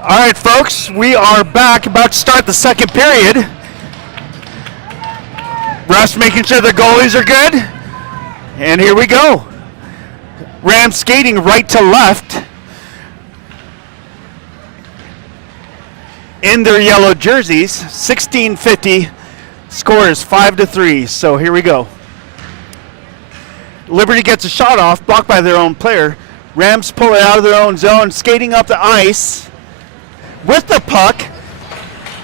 All right, folks, we are back, about to start the second period. Refs making sure the goalies are good. And here we go. Rams skating right to left in their yellow jerseys. 16:50. Score is 5-3. So here we go. Liberty gets a shot off, blocked by their own player. Rams pull it out of their own zone, skating up the ice with the puck.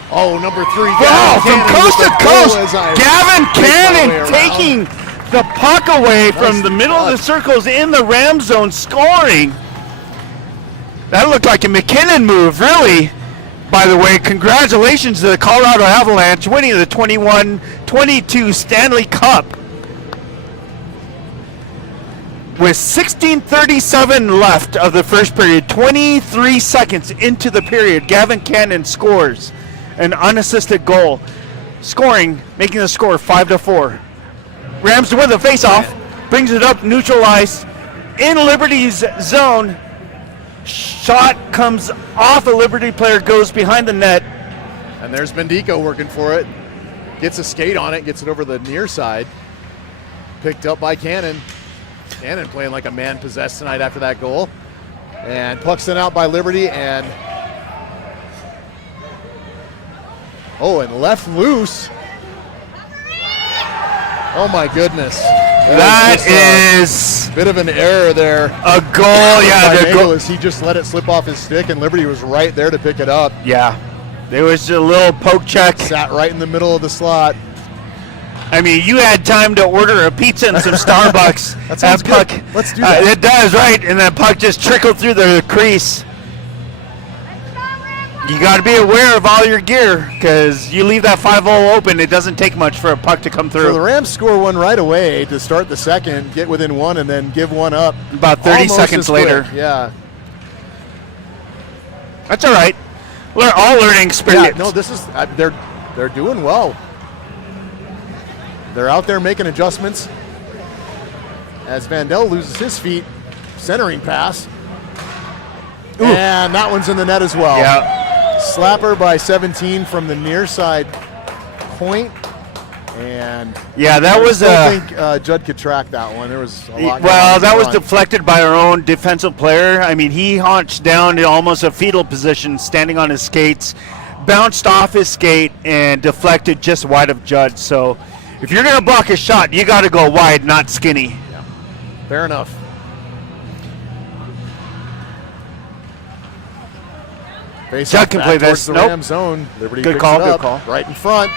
Oh, number 3. Wow, from coast to coast, Gavin Cannon taking taking the puck away from the middle of the circles in the Ram zone, scoring. That looked like a McKinnon move, really. By the way, congratulations to the Colorado Avalanche winning the 21-22 Stanley Cup. With 16:37 left of the first period, 23 seconds into the period, Gavin Cannon scores an unassisted goal, making the score 5-4. Rams win the face-off, brings it up neutral ice in Liberty's zone. Shot comes off a Liberty player, goes behind the net. And there's Bendico working for it. Gets a skate on it, gets it over the near side. Picked up by Cannon. Cannon playing like a man possessed tonight after that goal. And puck sent out by Liberty, and and left loose. Oh my goodness. That is a bit of an error there. A goal, yeah. The goal is he just let it slip off his stick, and Liberty was right there to pick it up. Yeah. There was a little poke check. Sat right in the middle of the slot. I mean, you had time to order a pizza and some Starbucks. That sounds puck. good. Let's do that. It does, right? And that puck just trickled through the crease. You got to be aware of all your gear, because you leave that 5-0 open, it doesn't take much for a puck to come through. So the Rams score one right away to start the second, get within one, and then give one up. About 30 seconds later. Quick. Yeah. That's all right. All learning experience. Yeah, no, this is they're doing well. They're out there making adjustments. As Vandell loses his feet, centering pass. Ooh. And that one's in the net as well. Yeah. Slapper by 17 from the near side point. And yeah, that was I think Judd could track that one. There was a lot. Well, that was deflected by our own defensive player. I mean, he hunched down in almost a fetal position, standing on his skates, bounced off his skate, and deflected just wide of Judd. So if you're going to block a shot, you got to go wide, not skinny. Yeah. Fair enough. Judd can play this. The Ram zone. Liberty good picks call. it up, Good call. right in front.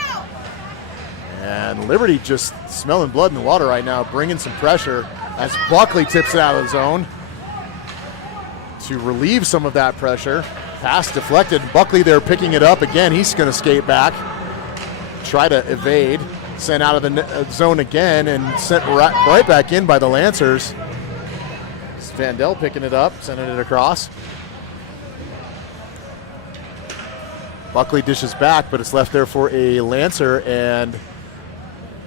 And Liberty just smelling blood in the water right now, bringing some pressure as Buckley tips it out of the zone to relieve some of that pressure. Pass deflected. Buckley there picking it up again. He's going to skate back, try to evade. Sent out of the zone again and sent right back in by the Lancers. It's Vandell picking it up, sending it across. Buckley dishes back, but it's left there for a Lancer, and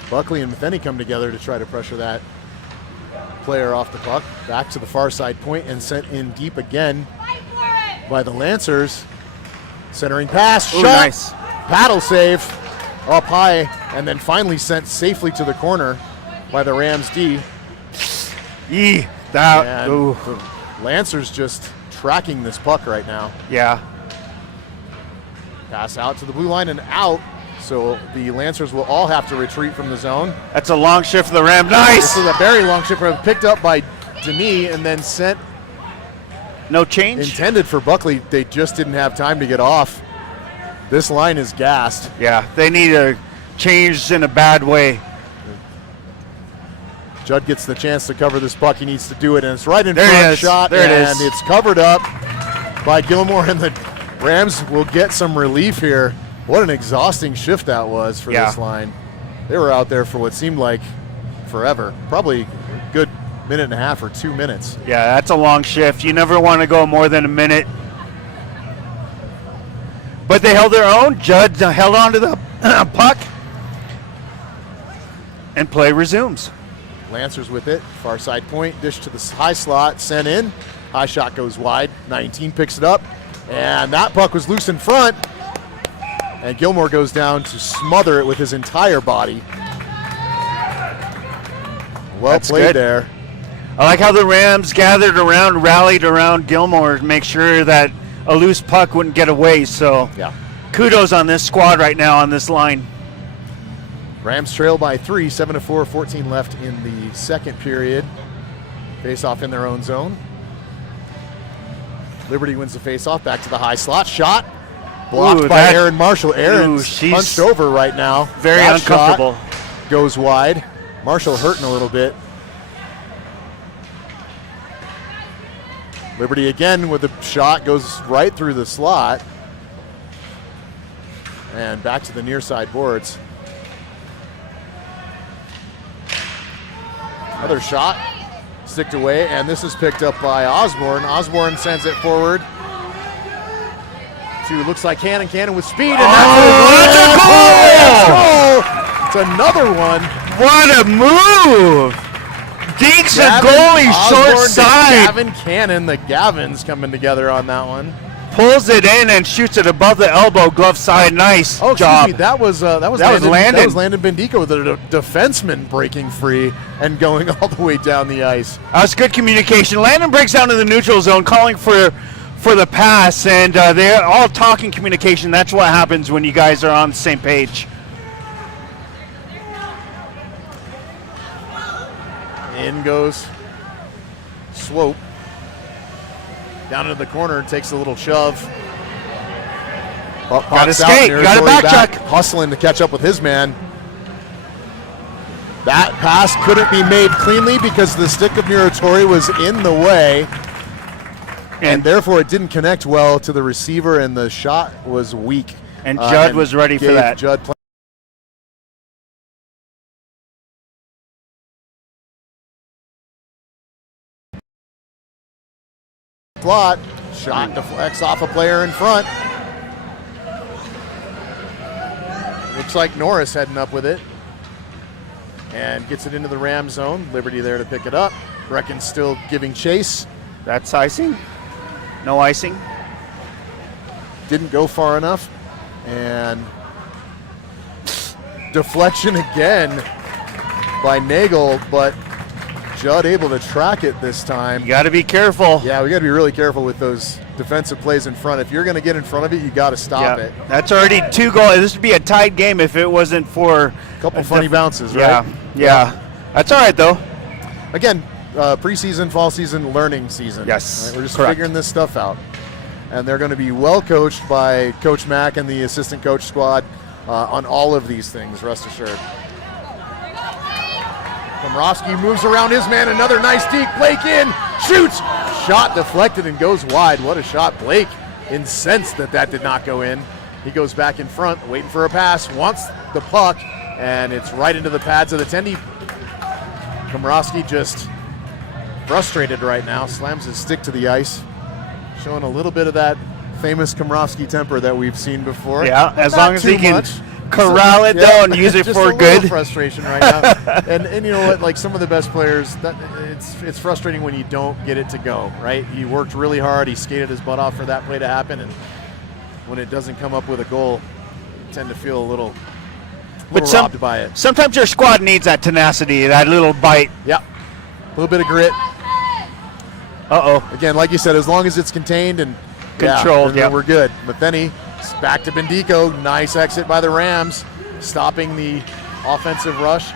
Buckley and Matheny come together to try to pressure that player off the puck. Back to the far side point and sent in deep again by the Lancers. Centering pass, Ooh, shot, nice. paddle save, up high, and then finally sent safely to the corner by the Rams D. The Lancers just tracking this puck right now. Yeah. Pass out to the blue line and out. So the Lancers will all have to retreat from the zone. That's a long shift for the Rams. Nice. This is a very long shift, picked up by Denis and then sent. No change? Intended for Buckley. They just didn't have time to get off. This line is gassed. Yeah, they need a change in a bad way. Judd gets the chance to cover this puck. He needs to do it, and it's right in there front. Shot, there it is. And it's covered up by Gilmore, and the Rams will get some relief here. What an exhausting shift that was for this line. They were out there for what seemed like forever, probably a good minute and a half or 2 minutes. Yeah, that's a long shift. You never want to go more than a minute. But they held their own. Judd held on to the puck. And play resumes. Lancers with it. Far side point. Dish to the high slot. Sent in. High shot goes wide. 19 picks it up. And that puck was loose in front. And Gilmore goes down to smother it with his entire body. Well That's played good. there. I like how the Rams gathered around, rallied around Gilmore to make sure that a loose puck wouldn't get away. So Yeah. kudos on this squad right now on this line. Rams trail by 3, 7-4, 14 left in the second period. Face off in their own zone. Liberty wins the face off, back to the high slot. Shot blocked Ooh, by that- Aaron Marshall. Aaron's she's punched over right now. Very That uncomfortable. shot goes wide. Marshall hurting a little bit. Liberty again with the shot, goes right through the slot. And back to the near side boards. Another shot, sticked away, and this is picked up by Osborne. Osborne sends it forward to, looks like Cannon. Cannon with speed, and that's a goal! It's another one. What a move! Dinks a goalie Osborne short to side. Gavin Cannon, the Gavins coming together on that one. Pulls it in and shoots it above the elbow, glove side. Nice Oh, job. excuse me, that was Landon. That was Landon Bendico, the defenseman, breaking free and going all the way down the ice. That was good communication. Landon breaks down to the neutral zone, calling for the pass, and they're all talking communication. That's what happens when you guys are on the same page. In goes Swope. Down into the corner, takes a little shove. Gotta skate, gotta back check. Hustling to catch up with his man. That pass couldn't be made cleanly because the stick of Muratori was in the way. And therefore it didn't connect well to the receiver, and the shot was weak. And Judd was ready for gave that. Judd slot. Shot deflects off a player in front. Looks like Norris heading up with it. And gets it into the Ram zone. Liberty there to pick it up. Brecken's still giving chase. That's icing. No icing. Didn't go far enough. And deflection again by Nagel, but Judd able to track it this time. You got to be careful. Yeah, we got to be really careful with those defensive plays in front. If you're going to get in front of it, you got to stop it. That's already 2 goals. This would be a tied game if it wasn't for A couple funny bounces, right? Yeah. That's all right, though. Again, preseason, fall season, learning season. Yes, Right? We're just correct. figuring this stuff out. And they're going to be well coached by Coach Mack and the assistant coach squad on all of these things, rest assured. Komrowski moves around his man, another nice deke. Blake in, shoots, shot deflected and goes wide. What a shot. Blake incensed that did not go in. He goes back in front, waiting for a pass, wants the puck, and it's right into the pads of the Tendy. Komrowski just frustrated right now, slams his stick to the ice, showing a little bit of that famous Komrowski temper that we've seen before. Yeah, as Not long as he too can much. corral it though and use it just for a good. little frustration right now. and you know what? Like some of the best players, it's frustrating when you don't get it to go. Right? He worked really hard. He skated his butt off for that play to happen, and when it doesn't come up with a goal, you tend to feel a little robbed by it. Sometimes your squad needs that tenacity, that little bite. Yeah, a little bit of grit. Again, like you said, as long as it's contained and Controlled, then we're good. But then he's back to Bendico. Nice exit by the Rams, stopping the offensive rush.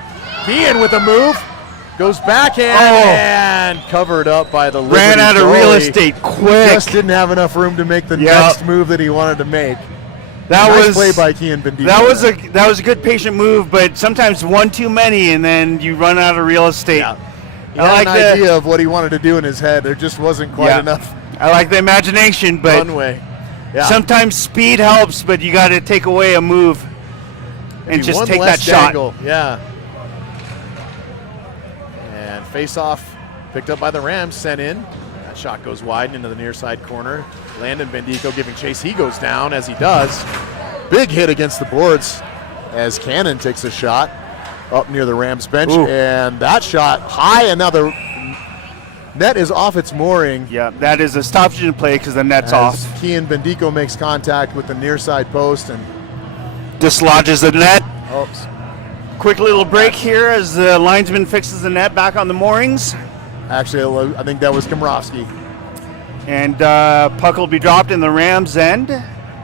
Kean with a move, goes backhand and covered up by the Liberty Ran out of goalie. real estate quick. Just didn't have enough room to make the next move that he wanted to make. That nice was play by Kean Bendico. That was a good patient move, but sometimes one too many, and then you run out of real estate. Yeah. He had an idea of what he wanted to do in his head. There just wasn't quite enough I like the imagination, but runway. Yeah. sometimes speed helps, but you got to take away a move and just one take less that shot. dangle. Yeah. And face off picked up by the Rams, sent in. That shot goes wide into the near side corner. Landon Bendico giving chase. He goes down as he does. Big hit against the boards as Cannon takes a shot up near the Rams bench. Ooh. And that shot high, and now the Net is off its mooring. Yeah, that is a stoppage in play because the net's off. As Kian Bendico makes contact with the near side post and Dislodges the net. oops. Quick little break here as the linesman fixes the net back on the moorings. Actually, I think that was Komrovsky. And puck will be dropped in the Rams' end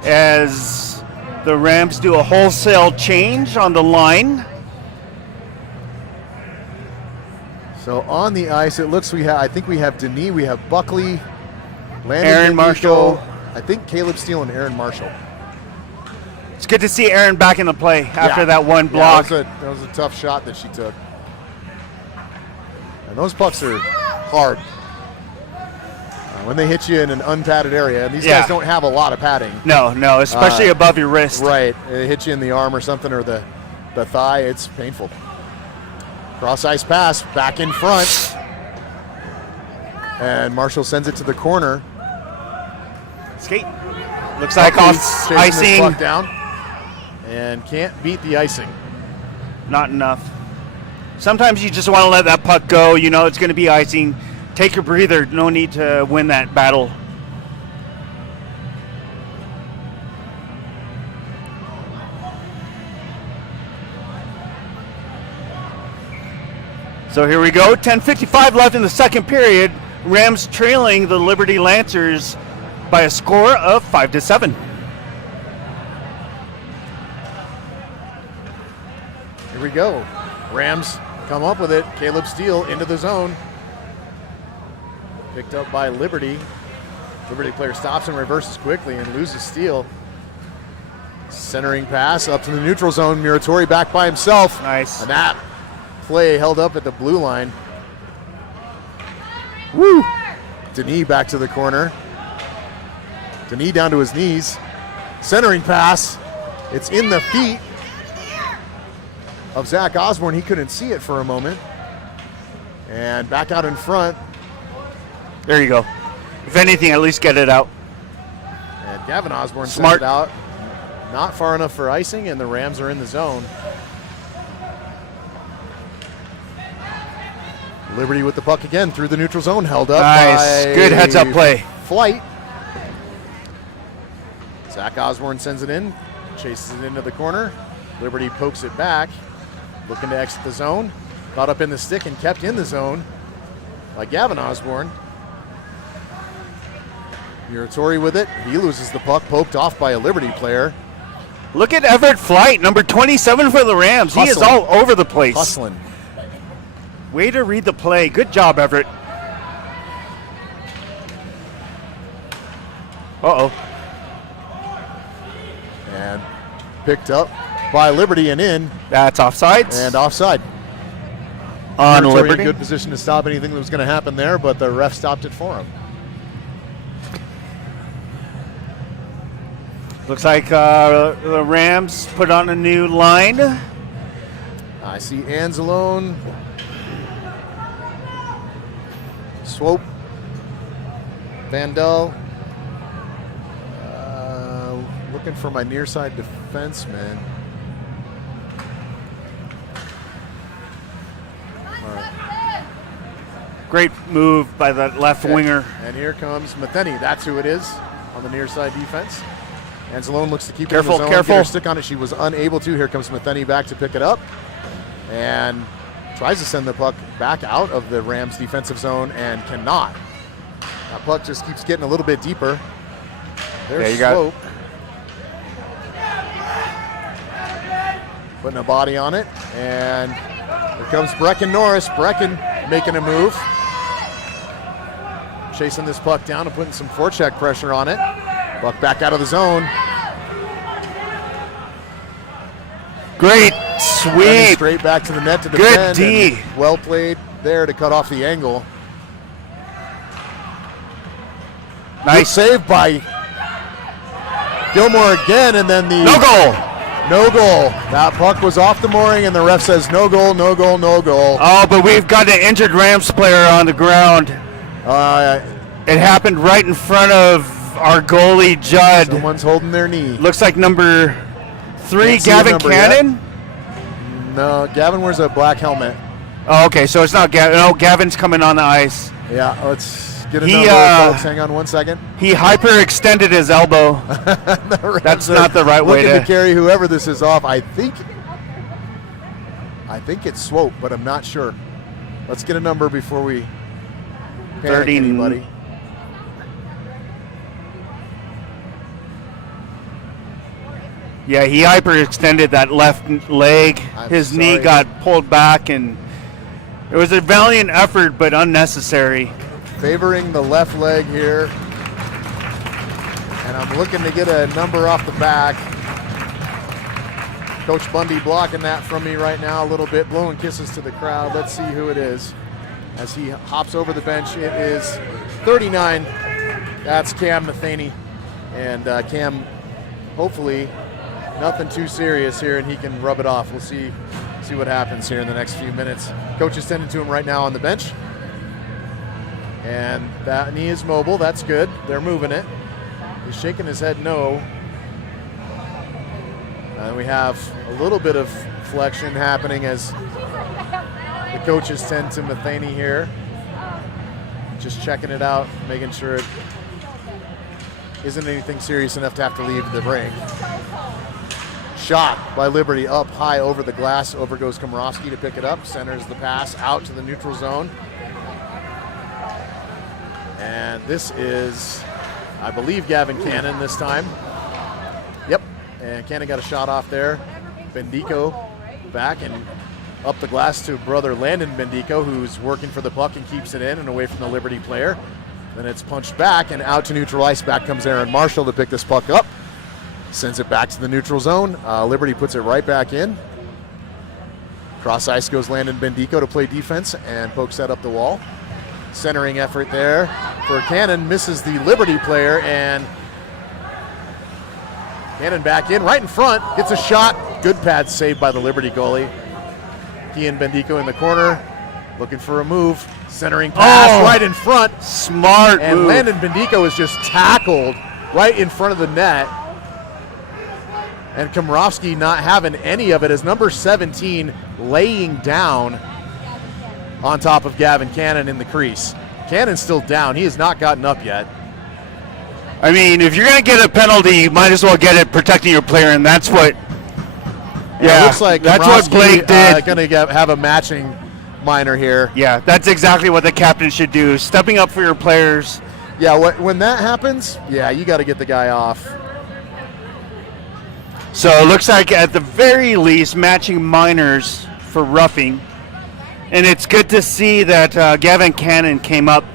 as the Rams do a wholesale change on the line. So on the ice, it looks I think we have Denis, we have Buckley, Landon Aaron Bendico, Marshall. I think Caleb Steele and Aaron Marshall. It's good to see Aaron back in the play after Yeah. that one Yeah, block. that was a tough shot that she took. And those pucks are hard. When they hit you in an unpadded area, and these Yeah. guys don't have a lot of padding. No, especially above your wrist. Right. It hits you in the arm or something, or the thigh. It's painful. Cross ice pass, back in front. And Marshall sends it to the corner. Skate. Looks like Buckley's off chasing this icing. puck down. And can't beat the icing. Not enough. Sometimes you just want to let that puck go. You know it's going to be icing. Take a breather. No need to win that battle. So here we go. 10:55 left in the second period. Rams trailing the Liberty Lancers by a score of 5-7. Here we go. Rams come up with it. Caleb Steele into the zone. Picked up by Liberty. Liberty player stops and reverses quickly and loses Steele. Centering pass up to the neutral zone. Muratori back by himself. Nice. And that play held up at the blue line. Woo! Denis back to the corner. Denis down to his knees. Centering pass. It's in the feet of Zach Osborne. He couldn't see it for a moment. And back out in front. There you go. If anything, at least get it out. And Gavin Osborne Smart. sends it out. Not far enough for icing, and the Rams are in the zone. Liberty with the puck again through the neutral zone, held up. Nice. By Good heads-up play. Flight. Zach Osborne sends it in, chases it into the corner. Liberty pokes it back, looking to exit the zone. Got up in the stick and kept in the zone by Gavin Osborne. Muratori with it. He loses the puck, poked off by a Liberty player. Look at Everett Flight, number 27 for the Rams. He is Hustling. all over the place. Hustling. Way to read the play. Good job, Everett. Uh-oh. And picked up by Liberty and in, That's offsides. and offside. on Muratori Liberty. in good position to stop anything that was going to happen there, but the ref stopped it for him. Looks like the Rams put on a new line. I see Anzalone, Swope, Vandal. Looking for my near side defenseman. All right. Great move by the left Okay. winger. And here comes Matheny. That's who it is on the near side defense. Anzalone looks to keep Careful, it in the zone. careful. Get her stick on it. She was unable to. Here comes Matheny back to pick it up. And tries to send the puck back out of the Rams defensive zone and cannot. That puck just keeps getting a little bit deeper. There's Yeah, you got it. Swope. Putting a body on it. And here comes Brecken Norris. Brecken making a move. Chasing this puck down and putting some forecheck pressure on it. Puck back out of the zone. Great Running sweep. straight back to the net to Good defend. D. And well played there to cut off the angle. Good Nice. save by Gilmore again, and then the No goal. No goal. That puck was off the mooring, and the ref says no goal, no goal, no goal. Oh, but we've got an injured Rams player on the ground. It happened right in front of our goalie, Judd. Someone's holding their knee. Looks like number 3, Can't see the Gavin number Cannon. No, Gavin wears a black helmet. Oh, okay, so it's not Gavin. No, Gavin's coming on the ice. Yeah, let's get a He, number, folks. Hang on 1 second. He hyperextended his elbow. That's not the right way looking to carry whoever this is off. I think it's Swope, but I'm not sure. Let's get a number before we panic 30. anybody. Yeah, he hyperextended that left leg. His knee sorry. got pulled back, and it was a valiant effort, but unnecessary. Favoring the left leg here. And I'm looking to get a number off the back. Coach Bundy blocking that from me right now a little bit, blowing kisses to the crowd. Let's see who it is. As he hops over the bench, it is 39. That's Cam Matheny. And Cam, hopefully, nothing too serious here, and he can rub it off. We'll see what happens here in the next few minutes. Coach is tending to him right now on the bench. And that knee is mobile. That's good. They're moving it. He's shaking his head no. And we have a little bit of flexion happening as the coaches tend to Matheny here. Just checking it out, making sure it isn't anything serious enough to have to leave the ring. Shot by Liberty up high over the glass. Over goes Komorowski to pick it up. Centers the pass out to the neutral zone. And this is, I believe, Gavin Cannon this time. Yep, and Cannon got a shot off there. Bendico back and up the glass to brother Landon Bendico, who's working for the puck and keeps it in and away from the Liberty player. Then it's punched back and out to neutral ice. Back comes Aaron Marshall to pick this puck up. Sends it back to the neutral zone. Liberty puts it right back in. Cross ice goes Landon Bendico to play defense and pokes that up the wall. Centering effort there for Cannon, misses the Liberty player, and Cannon back in, right in front, gets a shot. Good pad saved by the Liberty goalie. Ian Bendico in the corner, looking for a move. Centering pass right in front. Smart and move. Landon Bendico is just tackled right in front of the net. And Komorowski not having any of it as number 17 laying down on top of Gavin Cannon in the crease. Cannon's still down. He has not gotten up yet. I mean, if you're going to get a penalty, you might as well get it protecting your player, and that's what. Yeah, it looks like that's what Blake did. Going to have a matching minor here. Yeah, that's exactly what the captain should do. Stepping up for your players. Yeah, when that happens, yeah, you got to get the guy off. So it looks like at the very least matching minors for roughing. And it's good to see that Gavin Cannon came up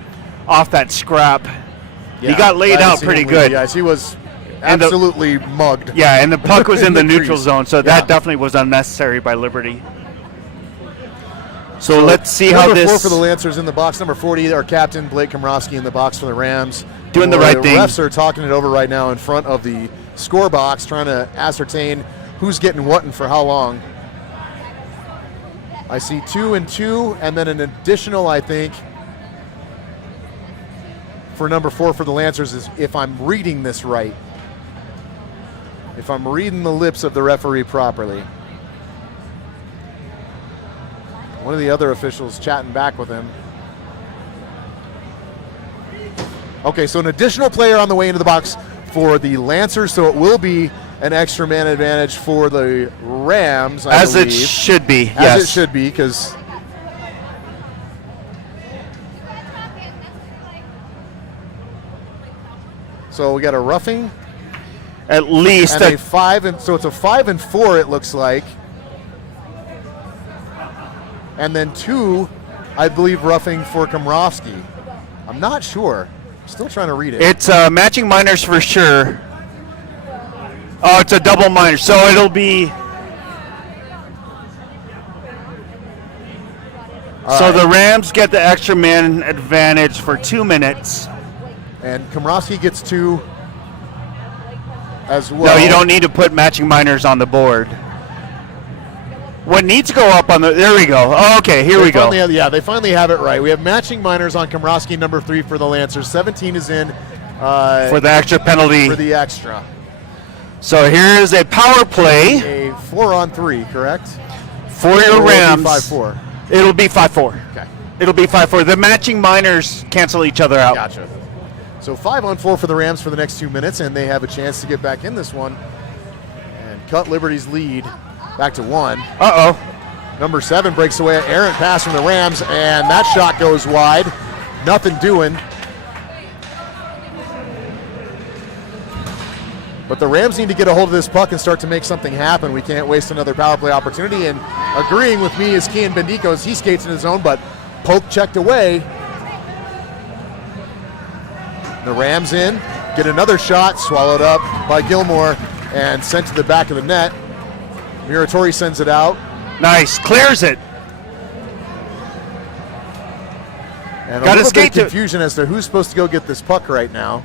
off that scrap. Yeah, he got laid out pretty good. Yes, he was absolutely mugged. Yeah, and the puck was in the neutral crease. zone, so that definitely was unnecessary by Liberty. So let's see how this. Number 4 for the Lancers in the box. Number 40, our captain Blake Komorowski in the box for the Rams. Doing the right thing. The refs are talking it over right now in front of the score box, trying to ascertain who's getting what and for how long. I see 2 and 2, and then an additional, I think, for number 4 for the Lancers, is if I'm reading this right. If I'm reading the lips of the referee properly. One of the other officials chatting back with him. Okay, so an additional player on the way into the box for the Lancers, so it will be an extra man advantage for the Rams, I believe. It should be, yes. As it should be, because so we got a roughing, at least and a 5, and so it's a 5 and 4. It looks like, and then 2, I believe, roughing for Komorowski. I'm not sure. Still trying to read it. It's matching minors for sure. Oh, it's a double minor, so it'll be. So the Rams get the extra man advantage for 2 minutes. And Komorowski gets 2 as well. No, you don't need to put matching minors on the board. What needs to go up on the, there we go. Oh, okay, here we go. They finally have it right. We have matching minors on Komorowski, number 3 for the Lancers. 17 is in. For the extra penalty. For the extra. So here is a power play. A 4-on-3, correct? For your Rams. It'll be 5-4. It'll be 5-4. Okay. It'll be 5-4. The matching minors cancel each other out. Gotcha. So 5-on-4 for the Rams for the next 2 minutes, and they have a chance to get back in this one and cut Liberty's lead back to 1. Uh-oh. Number 7 breaks away, an errant pass from the Rams, and that shot goes wide. Nothing doing. But the Rams need to get a hold of this puck and start to make something happen. We can't waste another power play opportunity. And agreeing with me is Kian Bendico as he skates in his zone, but poke checked away. The Rams in, get another shot, swallowed up by Gilmore and sent to the back of the net. Muratori sends it out. Nice, clears it. And Got a little bit to of confusion as to who's supposed to go get this puck right now.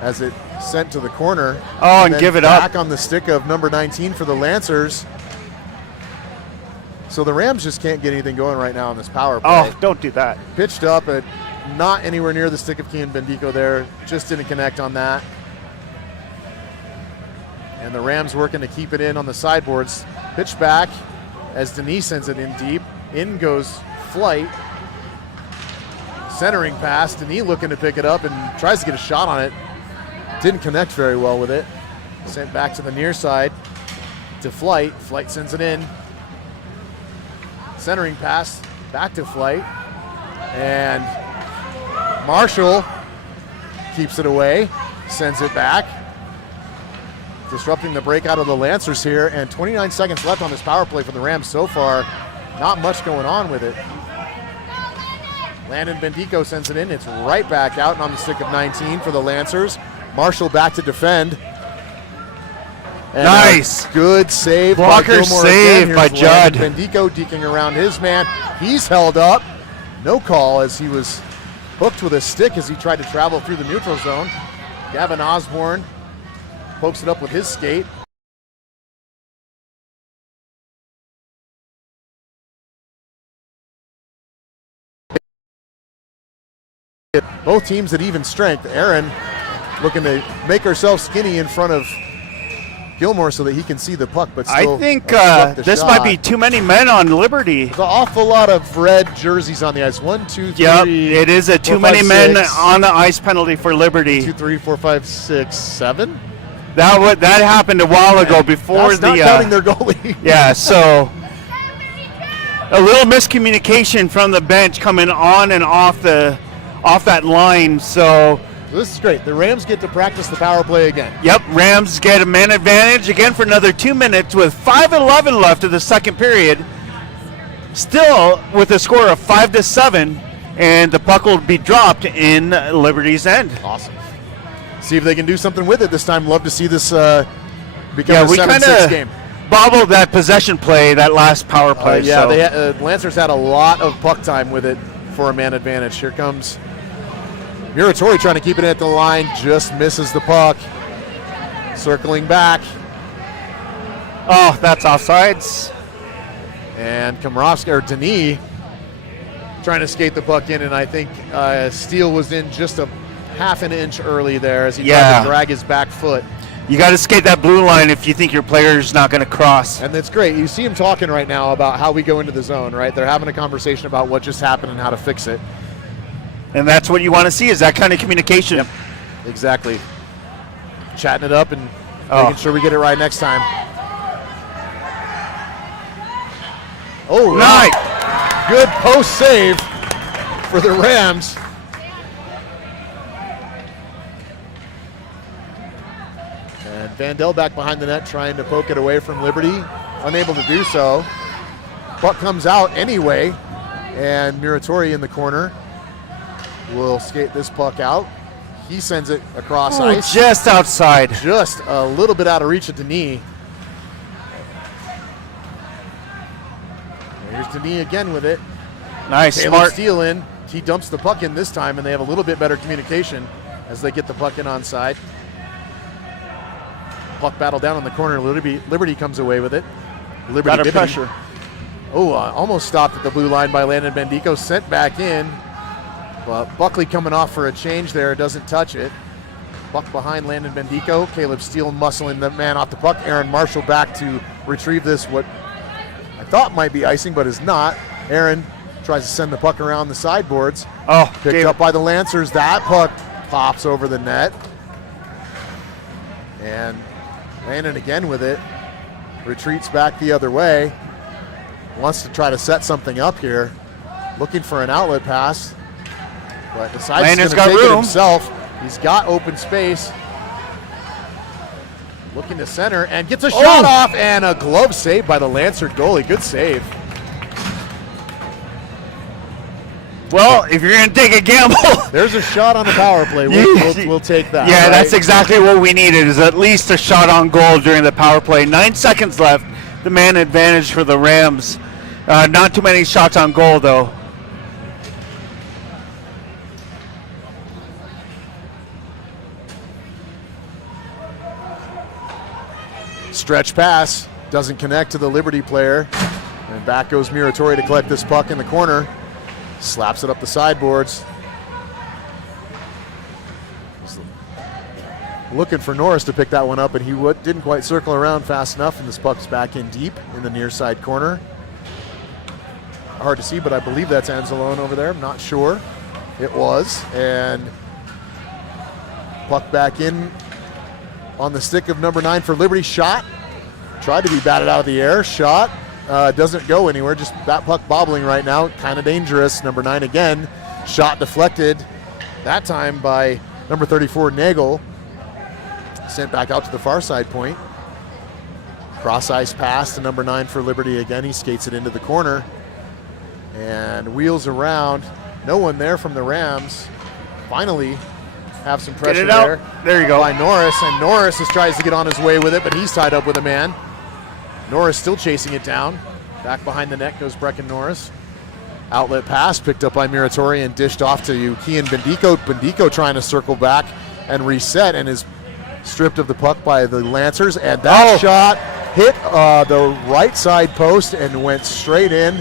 As it sent to the corner. Oh, and then give it up. back on the stick of number 19 for the Lancers. So the Rams just can't get anything going right now on this power play. Oh, don't do that. Pitched up at not anywhere near the stick of Kian Bendico there. Just didn't connect on that. And the Rams working to keep it in on the sideboards. Pitch back as Denis sends it in deep. In goes Flight. Centering pass. Denis looking to pick it up and tries to get a shot on it. Didn't connect very well with it. Sent back to the near side to Flight. Flight sends it in. Centering pass back to Flight. And Marshall keeps it away. Sends it back. Disrupting the breakout of the Lancers here. And 29 seconds left on this power play for the Rams so far. Not much going on with it. Landon Bendico sends it in. It's right back out and on the stick of 19 for the Lancers. Marshall back to defend. And nice. Good save. Blocker save by Judd. Bendico deking around his man. He's held up. No call as he was hooked with a stick as he tried to travel through the neutral zone. Gavin Osborne pokes it up with his skate. Both teams at even strength. Aaron looking to make herself skinny in front of Gilmore so that he can see the puck, but still I think this shot. might be too many men on Liberty. There's an awful lot of red jerseys on the ice. 1, 2, 3. Yep, it is a too many men on the ice penalty for Liberty. 2, 3, 4, 5, 6, 7. That happened a while ago before That's not counting their goalie. Yeah, so a little miscommunication from the bench coming on and off that line. So this is great. The Rams get to practice the power play again. yep, Rams get a man advantage again for another 2 minutes with 5:11 left of the second period. Still with a score of 5-7, and the puck will be dropped in Liberty's end. Awesome. See if they can do something with it this time. Love to see this become a 7-6 game. Bobbled that possession play, that last power play. So. Lancers had a lot of puck time with it for a man advantage. Here comes Muratori trying to keep it at the line, just misses the puck. Circling back. Oh, that's offsides. And Komrovsky, or Denis, trying to skate the puck in, and I think Steele was in just a half an inch early there as he tried to drag his back foot. You got to skate that blue line if you think your player's not going to cross. And that's great. You see him talking right now about how we go into the zone, right? They're having a conversation about what just happened and how to fix it. And that's what you want to see, is that kind of communication. Yep, exactly. Chatting it up and making sure we get it right next time. Oh, nice. Good post save for the Rams. And Vandell back behind the net trying to poke it away from Liberty. Unable to do so. Puck comes out anyway. And Muratori in the corner will skate this puck out. He sends it across ice. Just outside. Just a little bit out of reach of Denis. Here's Denis again with it. Nice, Caleb smart. Steele in. He dumps the puck in this time, and they have a little bit better communication as they get the puck in onside. Puck battle down in the corner. Liberty comes away with it. Liberty Got a pressure. Oh, almost stopped at the blue line by Landon Bendico. Sent back in. But Buckley coming off for a change there. Doesn't touch it. Puck behind Landon Bendico. Caleb Steele muscling the man off the puck. Aaron Marshall back to retrieve this. What I thought might be icing, but is not. Aaron tries to send the puck around the sideboards. Oh, Picked up by the Lancers. That puck pops over the net. And Landon again with it. Retreats back the other way. Wants to try to set something up here. Looking for an outlet pass. But decides Landon's he's got going to take it room. himself. He's got open space. Looking to center and gets a shot off, and a glove save by the Lancer goalie. Good save. Well, if you're going to take a gamble. There's a shot on the power play. We'll take that. Yeah, right? that's exactly what we needed, is at least a shot on goal during the power play. 9 seconds left. The man advantage for the Rams. Not too many shots on goal, though. Stretch pass. Doesn't connect to the Liberty player. And back goes Muratori to collect this puck in the corner. Slaps it up the sideboards. Looking for Norris to pick that one up, and he didn't quite circle around fast enough, and this puck's back in deep in the near side corner. Hard to see, but I believe that's Anzalone over there. I'm not sure. It was. And puck back in on the stick of number 9 for Liberty. Shot. Tried to be batted out of the air. Shot. Doesn't go anywhere. Just that puck bobbling right now. Kind of dangerous. Number 9 again. Shot deflected. That time by number 34, Nagel. Sent back out to the far side point. Cross ice pass to number 9 for Liberty again. He skates it into the corner and wheels around. No one there from the Rams. Finally have some pressure Get it out. there. There you go. By Norris, and Norris tries to get on his way with it, but he's tied up with a man. Norris still chasing it down. Back behind the net goes Brecken Norris. Outlet pass picked up by Muratori and dished off to Kian Bendico. Bendico trying to circle back and reset, and is stripped of the puck by the Lancers, and that shot hit the right side post and went straight in.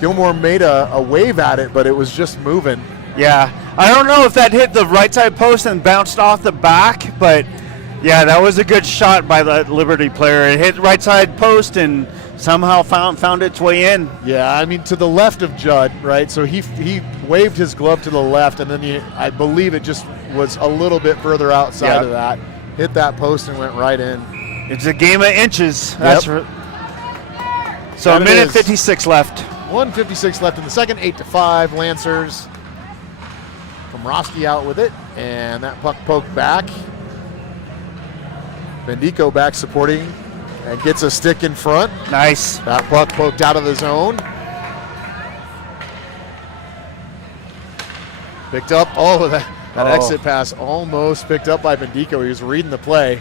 Gilmore made a wave at it, but it was just moving. Yeah, I don't know if that hit the right side post and bounced off the back, but yeah, that was a good shot by the Liberty player. It hit right side post and somehow found its way in. Yeah, I mean, to the left of Judd, right? So he waved his glove to the left, and then I believe it just was a little bit further outside of that. Hit that post and went right in. It's a game of inches. Yep. That's so That a minute is. 56 left. 1:56 left in the second. 8-5 Lancers. Komrowski out with it, and that puck poked back. Bendico back supporting and gets a stick in front. Nice. That puck poked out of the zone. Picked up. Oh, that exit pass almost picked up by Bendico. He was reading the play.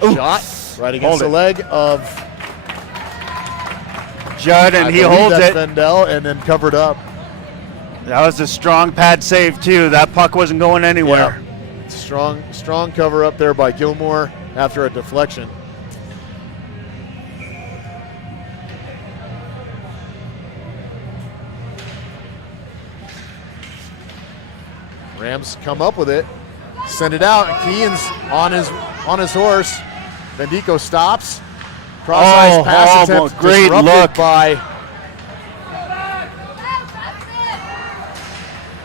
Shot right against the leg of Judd, and he I believe holds that's it. Vendel, and then covered up. That was a strong pad save too. That puck wasn't going anywhere. Yeah. Strong cover up there by Gilmore after a deflection. Rams come up with it, send it out. Keehan's on his horse. Bendico stops. Cross ice pass attempt great disrupted look by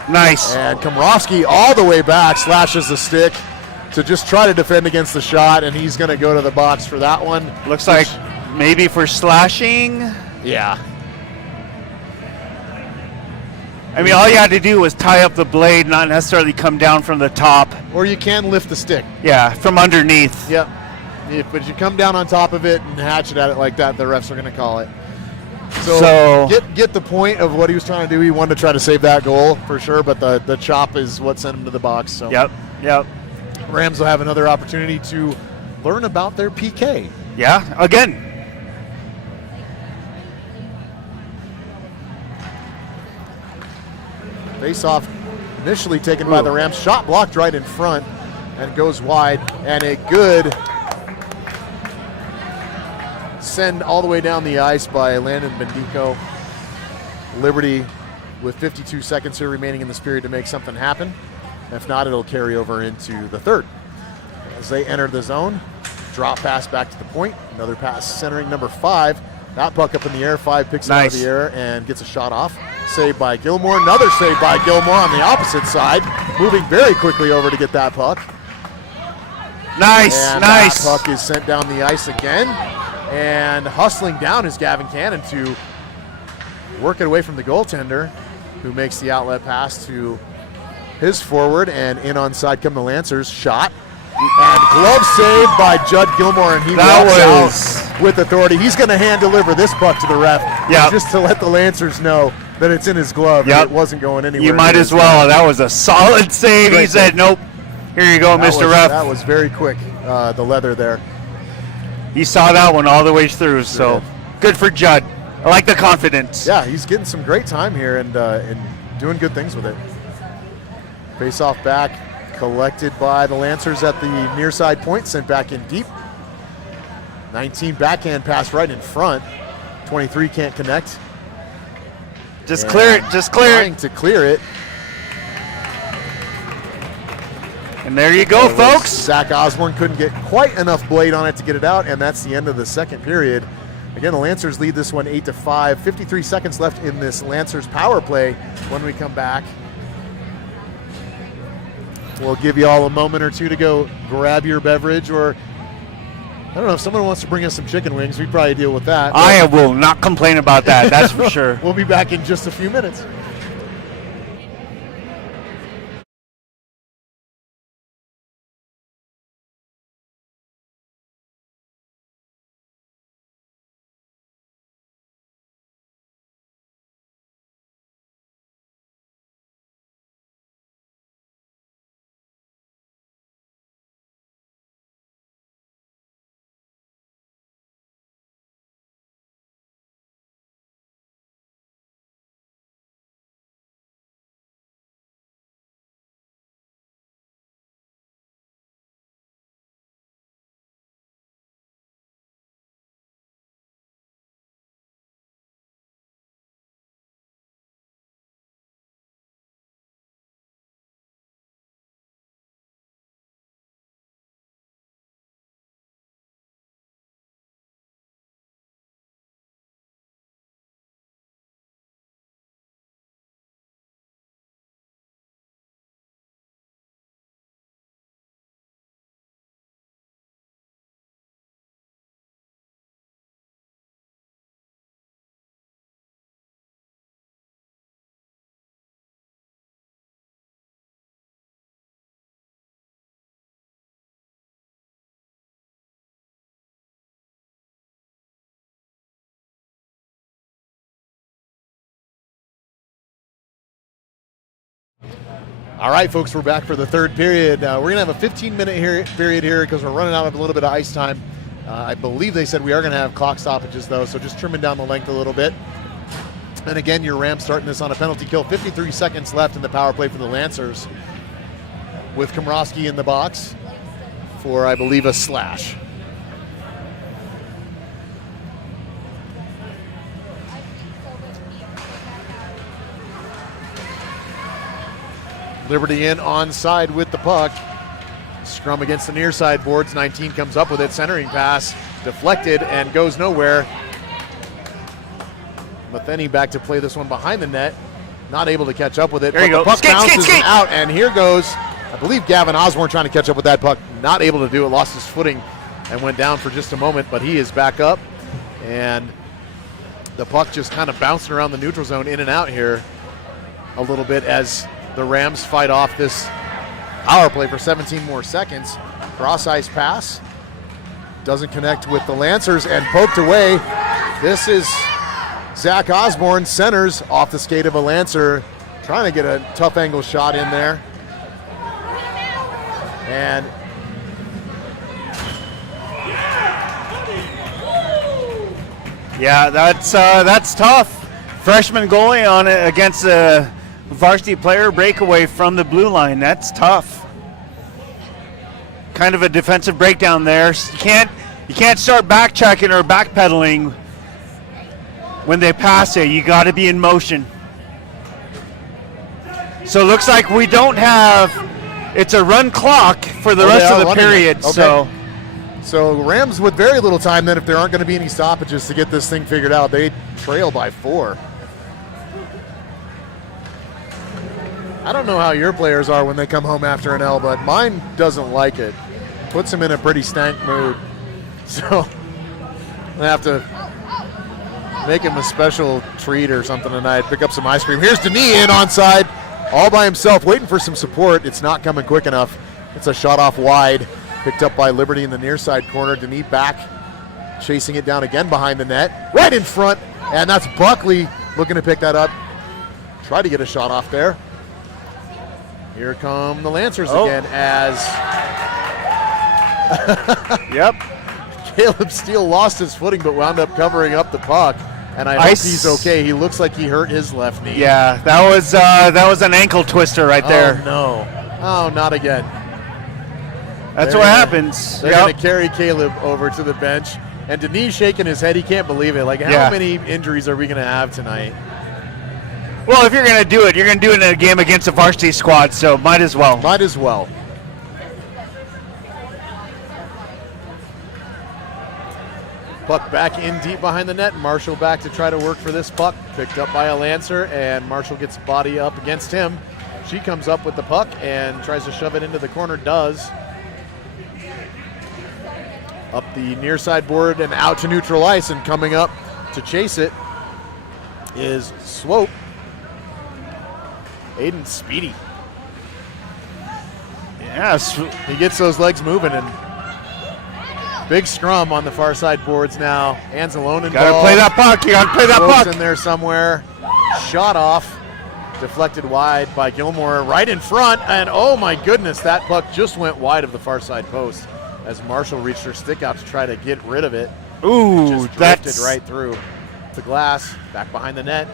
nice. And Komrowski all the way back slashes the stick to just try to defend against the shot, and he's going to go to the box for that one. Looks like maybe for slashing. Yeah. I mean, all you had to do was tie up the blade, not necessarily come down from the top. Or you can lift the stick. Yeah, from underneath. Yep. But you come down on top of it and hatchet at it like that, the refs are going to call it. So get the point of what he was trying to do. He wanted to try to save that goal for sure, but the chop is what sent him to the box. So Yep. Rams will have another opportunity to learn about their PK. Yeah, again. Face-off initially taken by the Rams. Shot blocked right in front and goes wide. And a good send all the way down the ice by Landon Bendico. Liberty with 52 seconds here remaining in this period to make something happen. If not, it'll carry over into the third. As they enter the zone, drop pass back to the point. Another pass centering number 5. That puck up in the air. 5 picks it out of the air and gets a shot off. Saved by Gilmore. Another save by Gilmore on the opposite side. Moving very quickly over to get that puck. Nice. That puck is sent down the ice again. And hustling down is Gavin Cannon to work it away from the goaltender, who makes the outlet pass to his forward, and in on side come the Lancers. Shot. And glove save by Judd Gilmore, and he walks out with authority. He's going to hand deliver this puck to the ref, just to let the Lancers know that it's in his glove and it wasn't going anywhere. You might as well. That was a solid save. He said, nope. Here you go, Mr. Ref. That was very quick, the leather there. He saw that one all the way through, so good for Judd. I like the confidence. Yeah, he's getting some great time here and doing good things with it. Face off back. Collected by the Lancers at the near side point, sent back in deep. 19 backhand pass right in front. 23 can't connect. Just clear it. Trying to clear it. And there you go, folks. Zach Osborne couldn't get quite enough blade on it to get it out, and that's the end of the second period. Again, the Lancers lead this one 8-5. 53 seconds left in this Lancers power play. When we come back, we'll give you all a moment or two to go grab your beverage, or I don't know, if someone wants to bring us some chicken wings, we'd probably deal with that. I will not complain about that, that's for sure. We'll be back in just a few minutes. All right, folks, we're back for the third period. We're going to have a 15-minute period here because we're running out of a little bit of ice time. I believe they said we are going to have clock stoppages, though, so just trimming down the length a little bit. And again, your Rams starting this on a penalty kill. 53 seconds left in the power play for the Lancers, with Komrosky in the box for, I believe, a slash. Liberty in onside with the puck. Scrum against the near side boards. 19 comes up with it. Centering pass deflected and goes nowhere. Matheny back to play this one behind the net. Not able to catch up with it. There you go. The puck bounces skate. out, and here goes, I believe, Gavin Osborne trying to catch up with that puck. Not able to do it. Lost his footing and went down for just a moment, but he is back up. And the puck just kind of bouncing around the neutral zone, in and out here a little bit as the Rams fight off this power play for 17 more seconds. Cross ice pass. Doesn't connect with the Lancers and poked away. This is Zach Osborne, centers off the skate of a Lancer, trying to get a tough angle shot in there. And yeah, that's tough. Freshman goalie on it against a varsity player, breakaway from the blue line. That's tough. Kind of a defensive breakdown there. You can't start backchecking or backpedaling when they pass it. You got to be in motion. So it looks like we don't have. It's a run clock for the rest of the period. Okay. So Rams with very little time then if there aren't going to be any stoppages to get this thing figured out. They trail by 4. I don't know how your players are when they come home after an L, but mine doesn't like it. Puts them in a pretty stank mood. So I have to make him a special treat or something tonight. Pick up some ice cream. Here's Denis in onside, all by himself, waiting for some support. It's not coming quick enough. It's a shot off wide. Picked up by Liberty in the near side corner. Denis back, chasing it down again behind the net. Right in front, and that's Buckley looking to pick that up. Try to get a shot off there. Here come the Lancers again as Yep. Caleb Steele lost his footing but wound up covering up the puck. And I hope he's okay. He looks like he hurt his left knee. Yeah, that was an ankle twister right there. Oh, no. Oh, not again. That's what happens. They're going to carry Caleb over to the bench. And Denis shaking his head. He can't believe it. Like, how many injuries are we going to have tonight? Well, if you're going to do it, you're going to do it in a game against a varsity squad, so might as well. Might as well. Puck back in deep behind the net. Marshall back to try to work for this puck. Picked up by a Lancer, and Marshall gets body up against him. She comes up with the puck and tries to shove it into the corner. Does. Up the near side board and out to neutral ice, and coming up to chase it is Swope. Aiden Speedy. Yes. He gets those legs moving, and big scrum on the far side boards now. Anzalone involved. Gotta play that puck. You gotta play that puck. In there somewhere. Shot off. Deflected wide by Gilmore right in front. And oh my goodness, that puck just went wide of the far side post as Marshall reached her stick out to try to get rid of it. Ooh, just drifted right through the glass. Back behind the net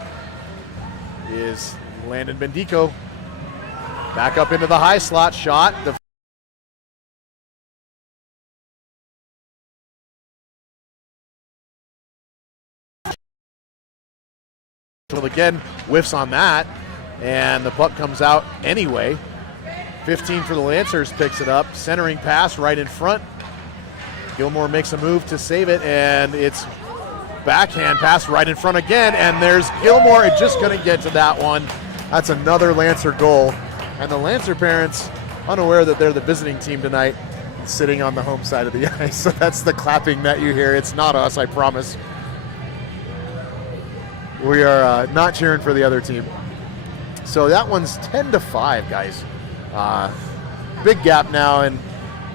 is Landon Bendico. Back up into the high slot shot. Again, whiffs on that, and the puck comes out anyway. 15 for the Lancers, picks it up. Centering pass right in front. Gilmore makes a move to save it, and it's backhand pass right in front again, and there's Gilmore just going to get to that one. That's another Lancer goal, and the Lancer parents unaware that they're the visiting team tonight, sitting on the home side of the ice. So that's the clapping that you hear. It's not us, I promise. We are not cheering for the other team. So that one's 10-5, guys. Big gap now, and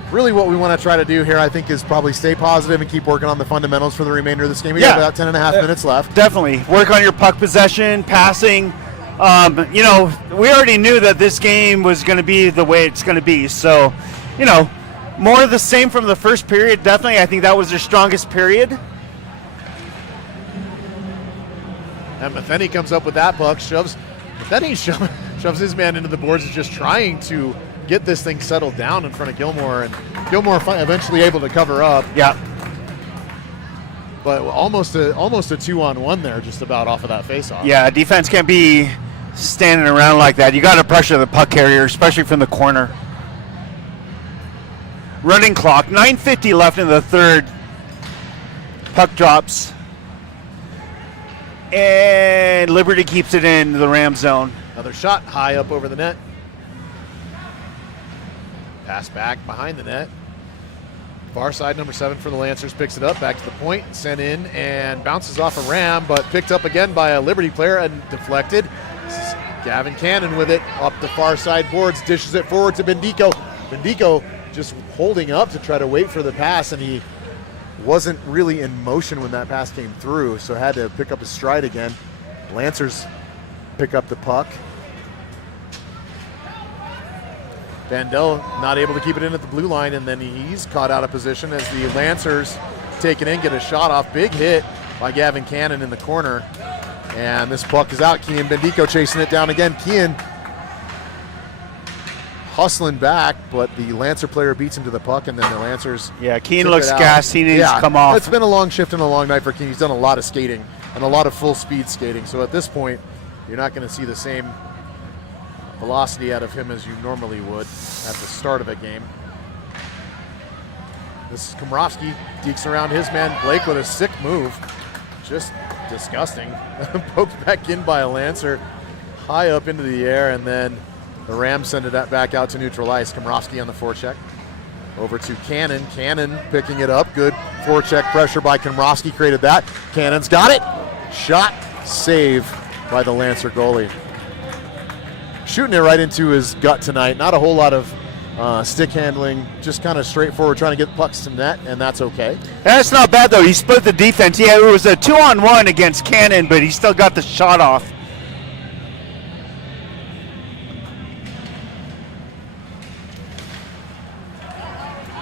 really what we want to try to do here, I think, is probably stay positive and keep working on the fundamentals for the remainder of this game. We got about 10 and a half minutes left. Definitely. Work on your puck possession, passing. We already knew that this game was going to be the way it's going to be. So, more of the same from the first period. Definitely, I think that was their strongest period. And Matheny comes up with that puck, shoves his man into the boards, is just trying to get this thing settled down in front of Gilmore, and Gilmore eventually able to cover up. Yeah. But almost a 2-on-1 there, just about off of that faceoff. Yeah, defense can't be standing around like that. You got to pressure the puck carrier, especially from the corner. Running clock, 9:50 left in the third. Puck drops. And Liberty keeps it in the Ram zone. Another shot high up over the net. Pass back behind the net. Far side, number 7 for the Lancers picks it up, back to the point, sent in, and bounces off a Ram, but picked up again by a Liberty player and deflected. This is Gavin Cannon with it up the far side boards, dishes it forward to Bendico. Bendico just holding up to try to wait for the pass, and he wasn't really in motion when that pass came through, so had to pick up his stride again. Lancers pick up the puck. Vandell not able to keep it in at the blue line, and then he's caught out of position as the Lancers take it in, get a shot off. Big hit by Gavin Cannon in the corner, and this puck is out. Kian Bendico chasing it down again. Kian hustling back, but the Lancer player beats him to the puck, and then the Lancers. Yeah, Keane looks gassed. He needs to come off. It's been a long shift and a long night for Keane. He's done a lot of skating and a lot of full speed skating. So at this point, you're not going to see the same velocity out of him as you normally would at the start of a game. This is Komrovsky, dekes around his man Blake with a sick move. Just disgusting. Poked back in by a Lancer, high up into the air, and then the Rams send it back out to neutral ice. Komrovsky on the forecheck. Over to Cannon. Cannon picking it up. Good forecheck pressure by Komrovsky created that. Cannon's got it. Shot, save by the Lancer goalie. Shooting it right into his gut tonight. Not a whole lot of stick handling, just kind of straightforward, trying to get pucks to net, and that's okay. That's not bad, though. He split the defense. Yeah, it was a 2-on-1 against Cannon, but he still got the shot off.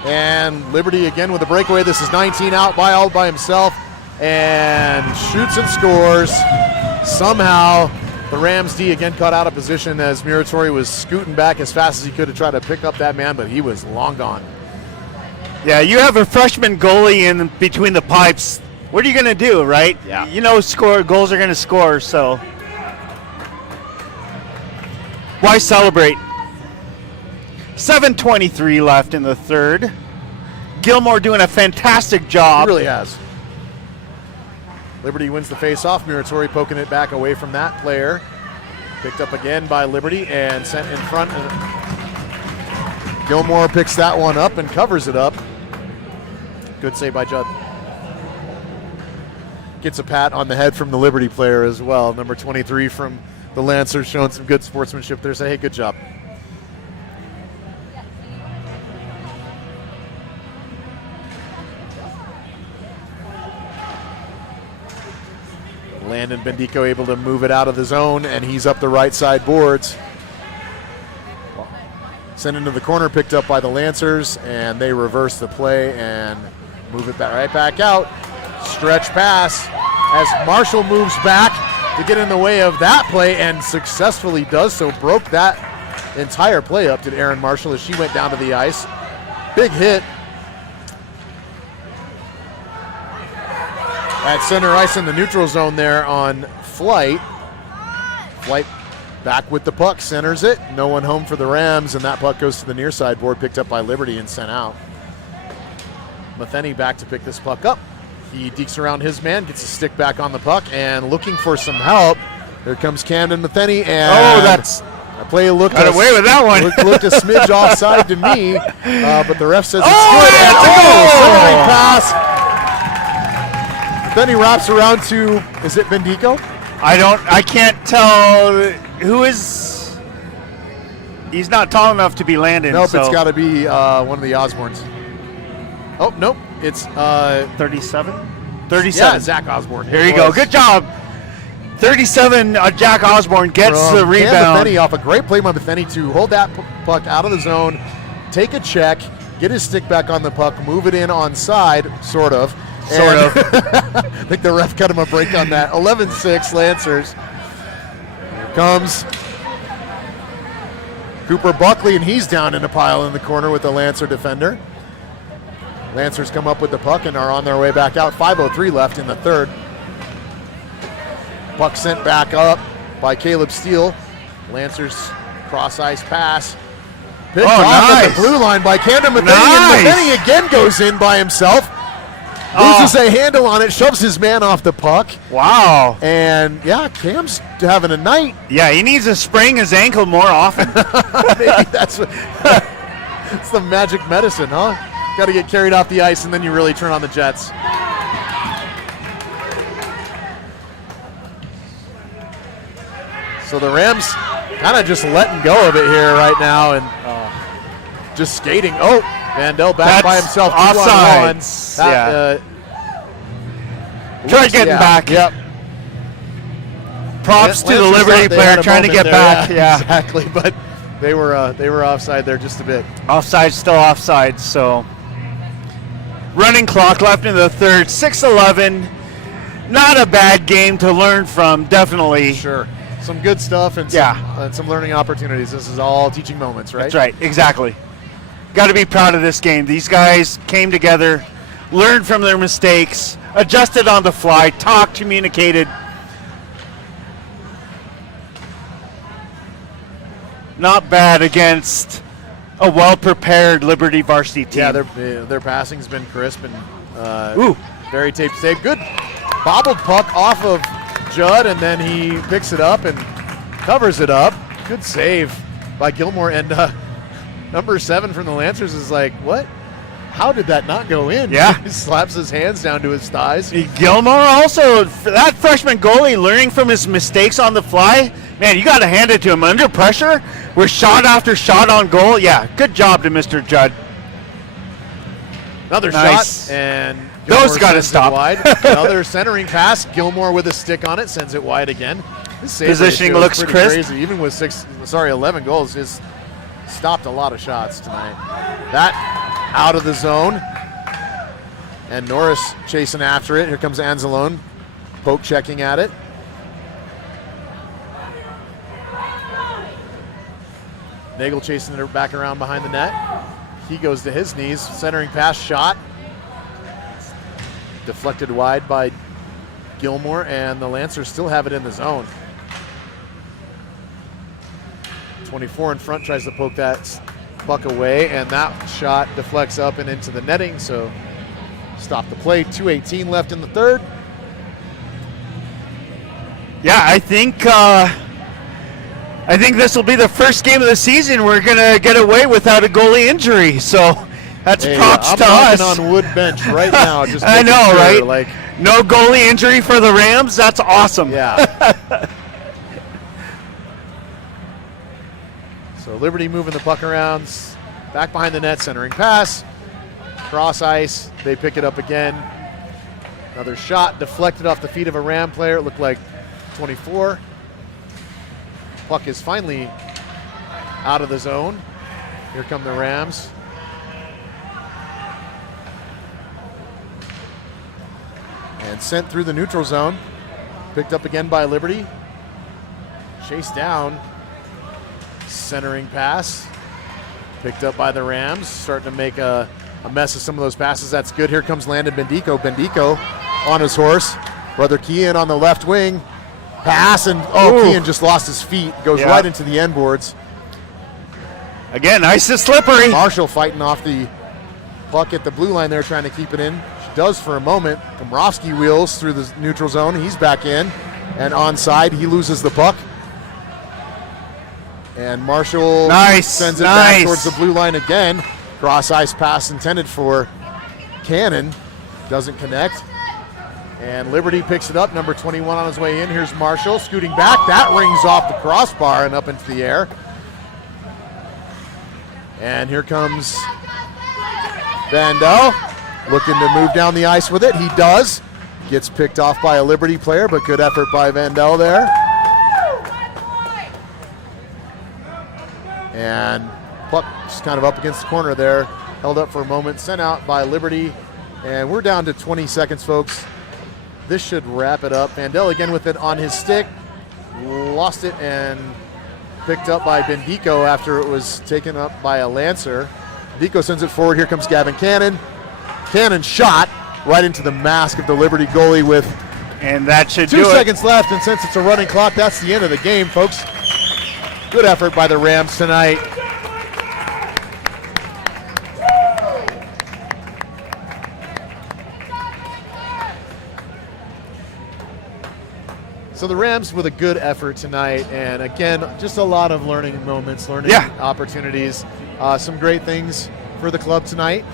And Liberty again with a breakaway. This is 19 out by all by himself, and shoots and scores. Somehow the Rams D again caught out of position as Muratori was scooting back as fast as he could to try to pick up that man, but he was long gone. Yeah, you have a freshman goalie in between the pipes. What are you going to do, right? Yeah. You know, goals are going to score, so why celebrate? 7:23 left in the third. Gilmore doing a fantastic job. He really has. Liberty wins the face-off. Muratori poking it back away from that player. Picked up again by Liberty and sent in front. Gilmore picks that one up and covers it up. Good save by Judd. Gets a pat on the head from the Liberty player as well. Number 23 from the Lancers showing some good sportsmanship there. Say, hey, good job. Landon Bendico able to move it out of the zone, and he's up the right side boards. Sent into the corner, picked up by the Lancers, and they reverse the play and move it back, right back out. Stretch pass as Marshall moves back to get in the way of that play and successfully does so. Broke that entire play up, did Erin Marshall, as she went down to the ice. Big hit at center ice in the neutral zone there on Flight. Flight back with the puck, centers it. No one home for the Rams, and that puck goes to the near side board, picked up by Liberty and sent out. Matheny back to pick this puck up. He dekes around his man, gets a stick back on the puck, and looking for some help. Here comes Camden Matheny, and that's a play looked got away with that one. looked a smidge offside to me, but the ref says it's Oh, good. yeah, And pass. Then he wraps around to, is it Bendico? I can't tell who is. He's not tall enough to be Landon. Nope, so. it's got to be one of the Osbornes. Oh, nope, it's 37? yeah, Zach Osborne. Here you go. Good job. 37, Jack Osborne gets the rebound. Matheny off a great play by Matheny to hold that puck out of the zone, take a check, get his stick back on the puck, move it in on side, sort of. I think the ref cut him a break on that. 11-6 Lancers. Here comes Cooper Buckley, and he's down in a pile in the corner with the Lancer defender. Lancers come up with the puck and are on their way back out. 5:03 left in the third. Puck sent back up by Caleb Steele. Lancers cross-ice pass. Picked off at the blue line by Camden Matheny, and Matheny again goes in by himself. Loses a handle on it, shoves his man off the puck. Wow. And, yeah, Cam's having a night. Yeah, he needs to sprain his ankle more often. Maybe that's it's the magic medicine, huh? Got to get carried off the ice, and then you really turn on the Jets. So the Rams kind of just letting go of it here right now and just skating. Oh, Vandell back by himself. Offside. Try getting back. Yep. Props to the Liberty player trying to get back. Yeah, exactly. But they were offside there just a bit. Offside, still offside. So running clock left in the third. 6:11. Not a bad game to learn from. Definitely. Sure. Some good stuff and some learning opportunities. This is all teaching moments, right? That's right. Exactly. Got to be proud of this game. These guys came together, learned from their mistakes, adjusted on the fly, talked, communicated. Not bad against a well-prepared Liberty varsity team. Yeah, their passing's been crisp and Ooh. very tape to tape. Good bobbled puck off of Judd, and then he picks it up and covers it up. Good save by Gilmore. And number 7 from the Lancers is like, what? How did that not go in? Yeah. He slaps his hands down to his thighs. Gilmore also, that freshman goalie learning from his mistakes on the fly. Man, you got to hand it to him. Under pressure, with shot after shot on goal. Yeah, good job to Mr. Judd. Another Nice. shot, and Those Gilmore gotta sends it stop. wide. Another centering pass. Gilmore with a stick on it, sends it wide again. His save Positioning ratio is looks pretty crisp. crazy. Even with 11 goals, has stopped a lot of shots tonight. That out of the zone, and Norris chasing after it. Here comes Anzalone, poke checking at it. Nagel chasing it back around behind the net. He goes to his knees, centering pass, shot. Deflected wide by Gilmore, and the Lancers still have it in the zone. 24 in front tries to poke that puck away, and that shot deflects up and into the netting, so stop the play. 2:18 left in the third. Yeah, I think this will be the first game of the season we're gonna get away without a goalie injury. So that's Hey, props I'm to us. knocking on wood bench right now. Just I making know, sure, right? Like, No goalie injury for the Rams. That's awesome. yeah. So Liberty moving the puck around, back behind the net, centering pass, cross ice. They pick it up again. Another shot deflected off the feet of a Ram player. It looked like 24. Puck is finally out of the zone. Here come the Rams. And sent through the neutral zone. Picked up again by Liberty. Chased down. Centering pass. Picked up by the Rams. Starting to make a mess of some of those passes. That's good. Here comes Landon Bendico. Bendico on his horse. Brother Kean on the left wing. Pass, and Kean just lost his feet. Goes Yeah. right into the end boards. Again, nice and slippery. Marshall fighting off the puck at the blue line there, trying to keep it in. She does for a moment. Komrovsky wheels through the neutral zone. He's back in. And onside, he loses the puck. And Marshall sends it back towards the blue line again. Cross ice pass intended for Cannon. Doesn't connect. And Liberty picks it up. Number 21 on his way in. Here's Marshall scooting back. That rings off the crossbar and up into the air. And here comes Vandell, looking to move down the ice with it. He does. Gets picked off by a Liberty player, but good effort by Vandell there. And puck just kind of up against the corner there. Held up for a moment, sent out by Liberty. And we're down to 20 seconds, folks. This should wrap it up. Vandell again with it on his stick. Lost it and picked up by Bendico after it was taken up by a Lancer. Bendico sends it forward. Here comes Gavin Cannon. Cannon shot right into the mask of the Liberty goalie with And that should 2 do it. seconds left. And since it's a running clock, that's the end of the game, folks. Good effort by the Rams tonight. So the Rams with a good effort tonight, and again, just a lot of learning moments, learning opportunities. Some great things for the club tonight.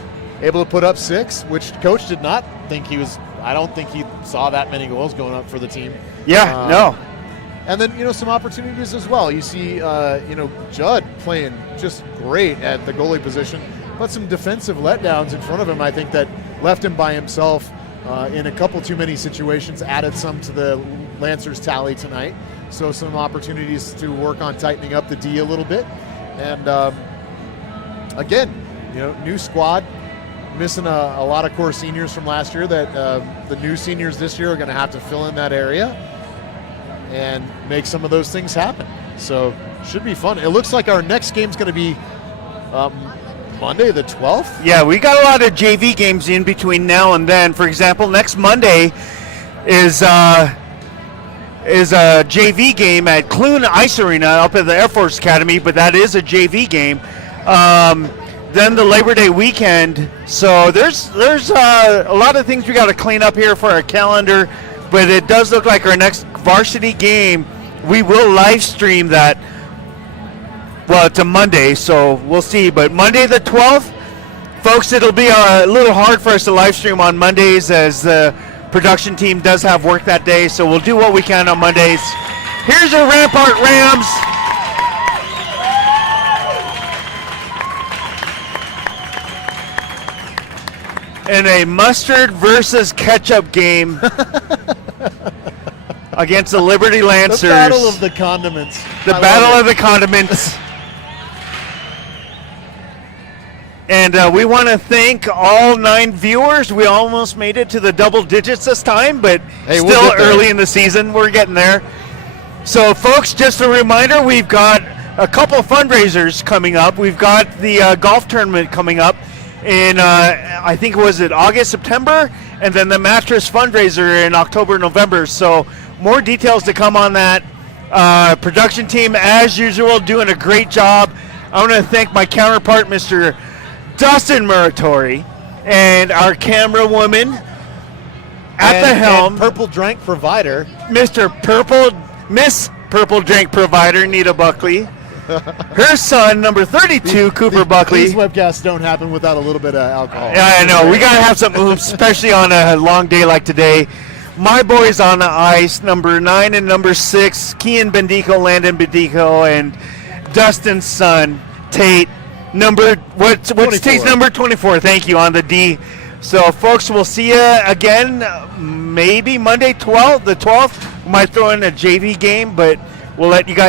Able to put up 6, which coach did not think he was. I don't think he saw that many goals going up for the team. Yeah, no. And then, some opportunities as well. You see, Judd playing just great at the goalie position, but some defensive letdowns in front of him, I think, that left him by himself in a couple too many situations, added some to the Lancers tally tonight. So some opportunities to work on tightening up the D a little bit. And again, new squad, missing a lot of core seniors from last year that the new seniors this year are going to have to fill in that area and make some of those things happen. So should be fun. It looks like our next game's going to be Monday the 12th. Yeah, we got a lot of JV games in between now and then. For example, next Monday is a JV game at Clune Ice Arena up at the Air Force Academy, but that is a JV game. Then the Labor Day weekend. So there's a lot of things we got to clean up here for our calendar, but it does look like our next varsity game, we will live stream that. Well, it's a Monday, so we'll see. But Monday the 12th, folks, it'll be a little hard for us to live stream on Mondays as the production team does have work that day, so we'll do what we can on Mondays. Here's your Rampart Rams. In a mustard versus ketchup game against the Liberty Lancers. The battle of the condiments. The battle of the condiments. And we want to thank all 9 viewers. We almost made it to the double digits this time, but Hey, we'll still get there. early in the season. We're getting there. So, folks, just a reminder, we've got a couple of fundraisers coming up. We've got the golf tournament coming up in, I think, was it August, September? And then the mattress fundraiser in October, November. So, more details to come on that. Production team, as usual, doing a great job. I want to thank my counterpart, Mr. Dustin Muratori, and our camera woman at the helm, and Purple Drink Provider, Miss Purple Drink Provider, Nita Buckley. Her son, number 32, Cooper Buckley. These webcasts don't happen without a little bit of alcohol. Yeah, I know. We got to have some oomph, especially on a long day like today. My boys on the ice, number 9 and number 6, Kian Bendico, Landon Bendico, and Dustin's son, Tate. What's 24. Tate's number? 24. Thank you, on the D. So, folks, we'll see you again maybe Monday, the 12th. We might throw in a JV game, but we'll let you guys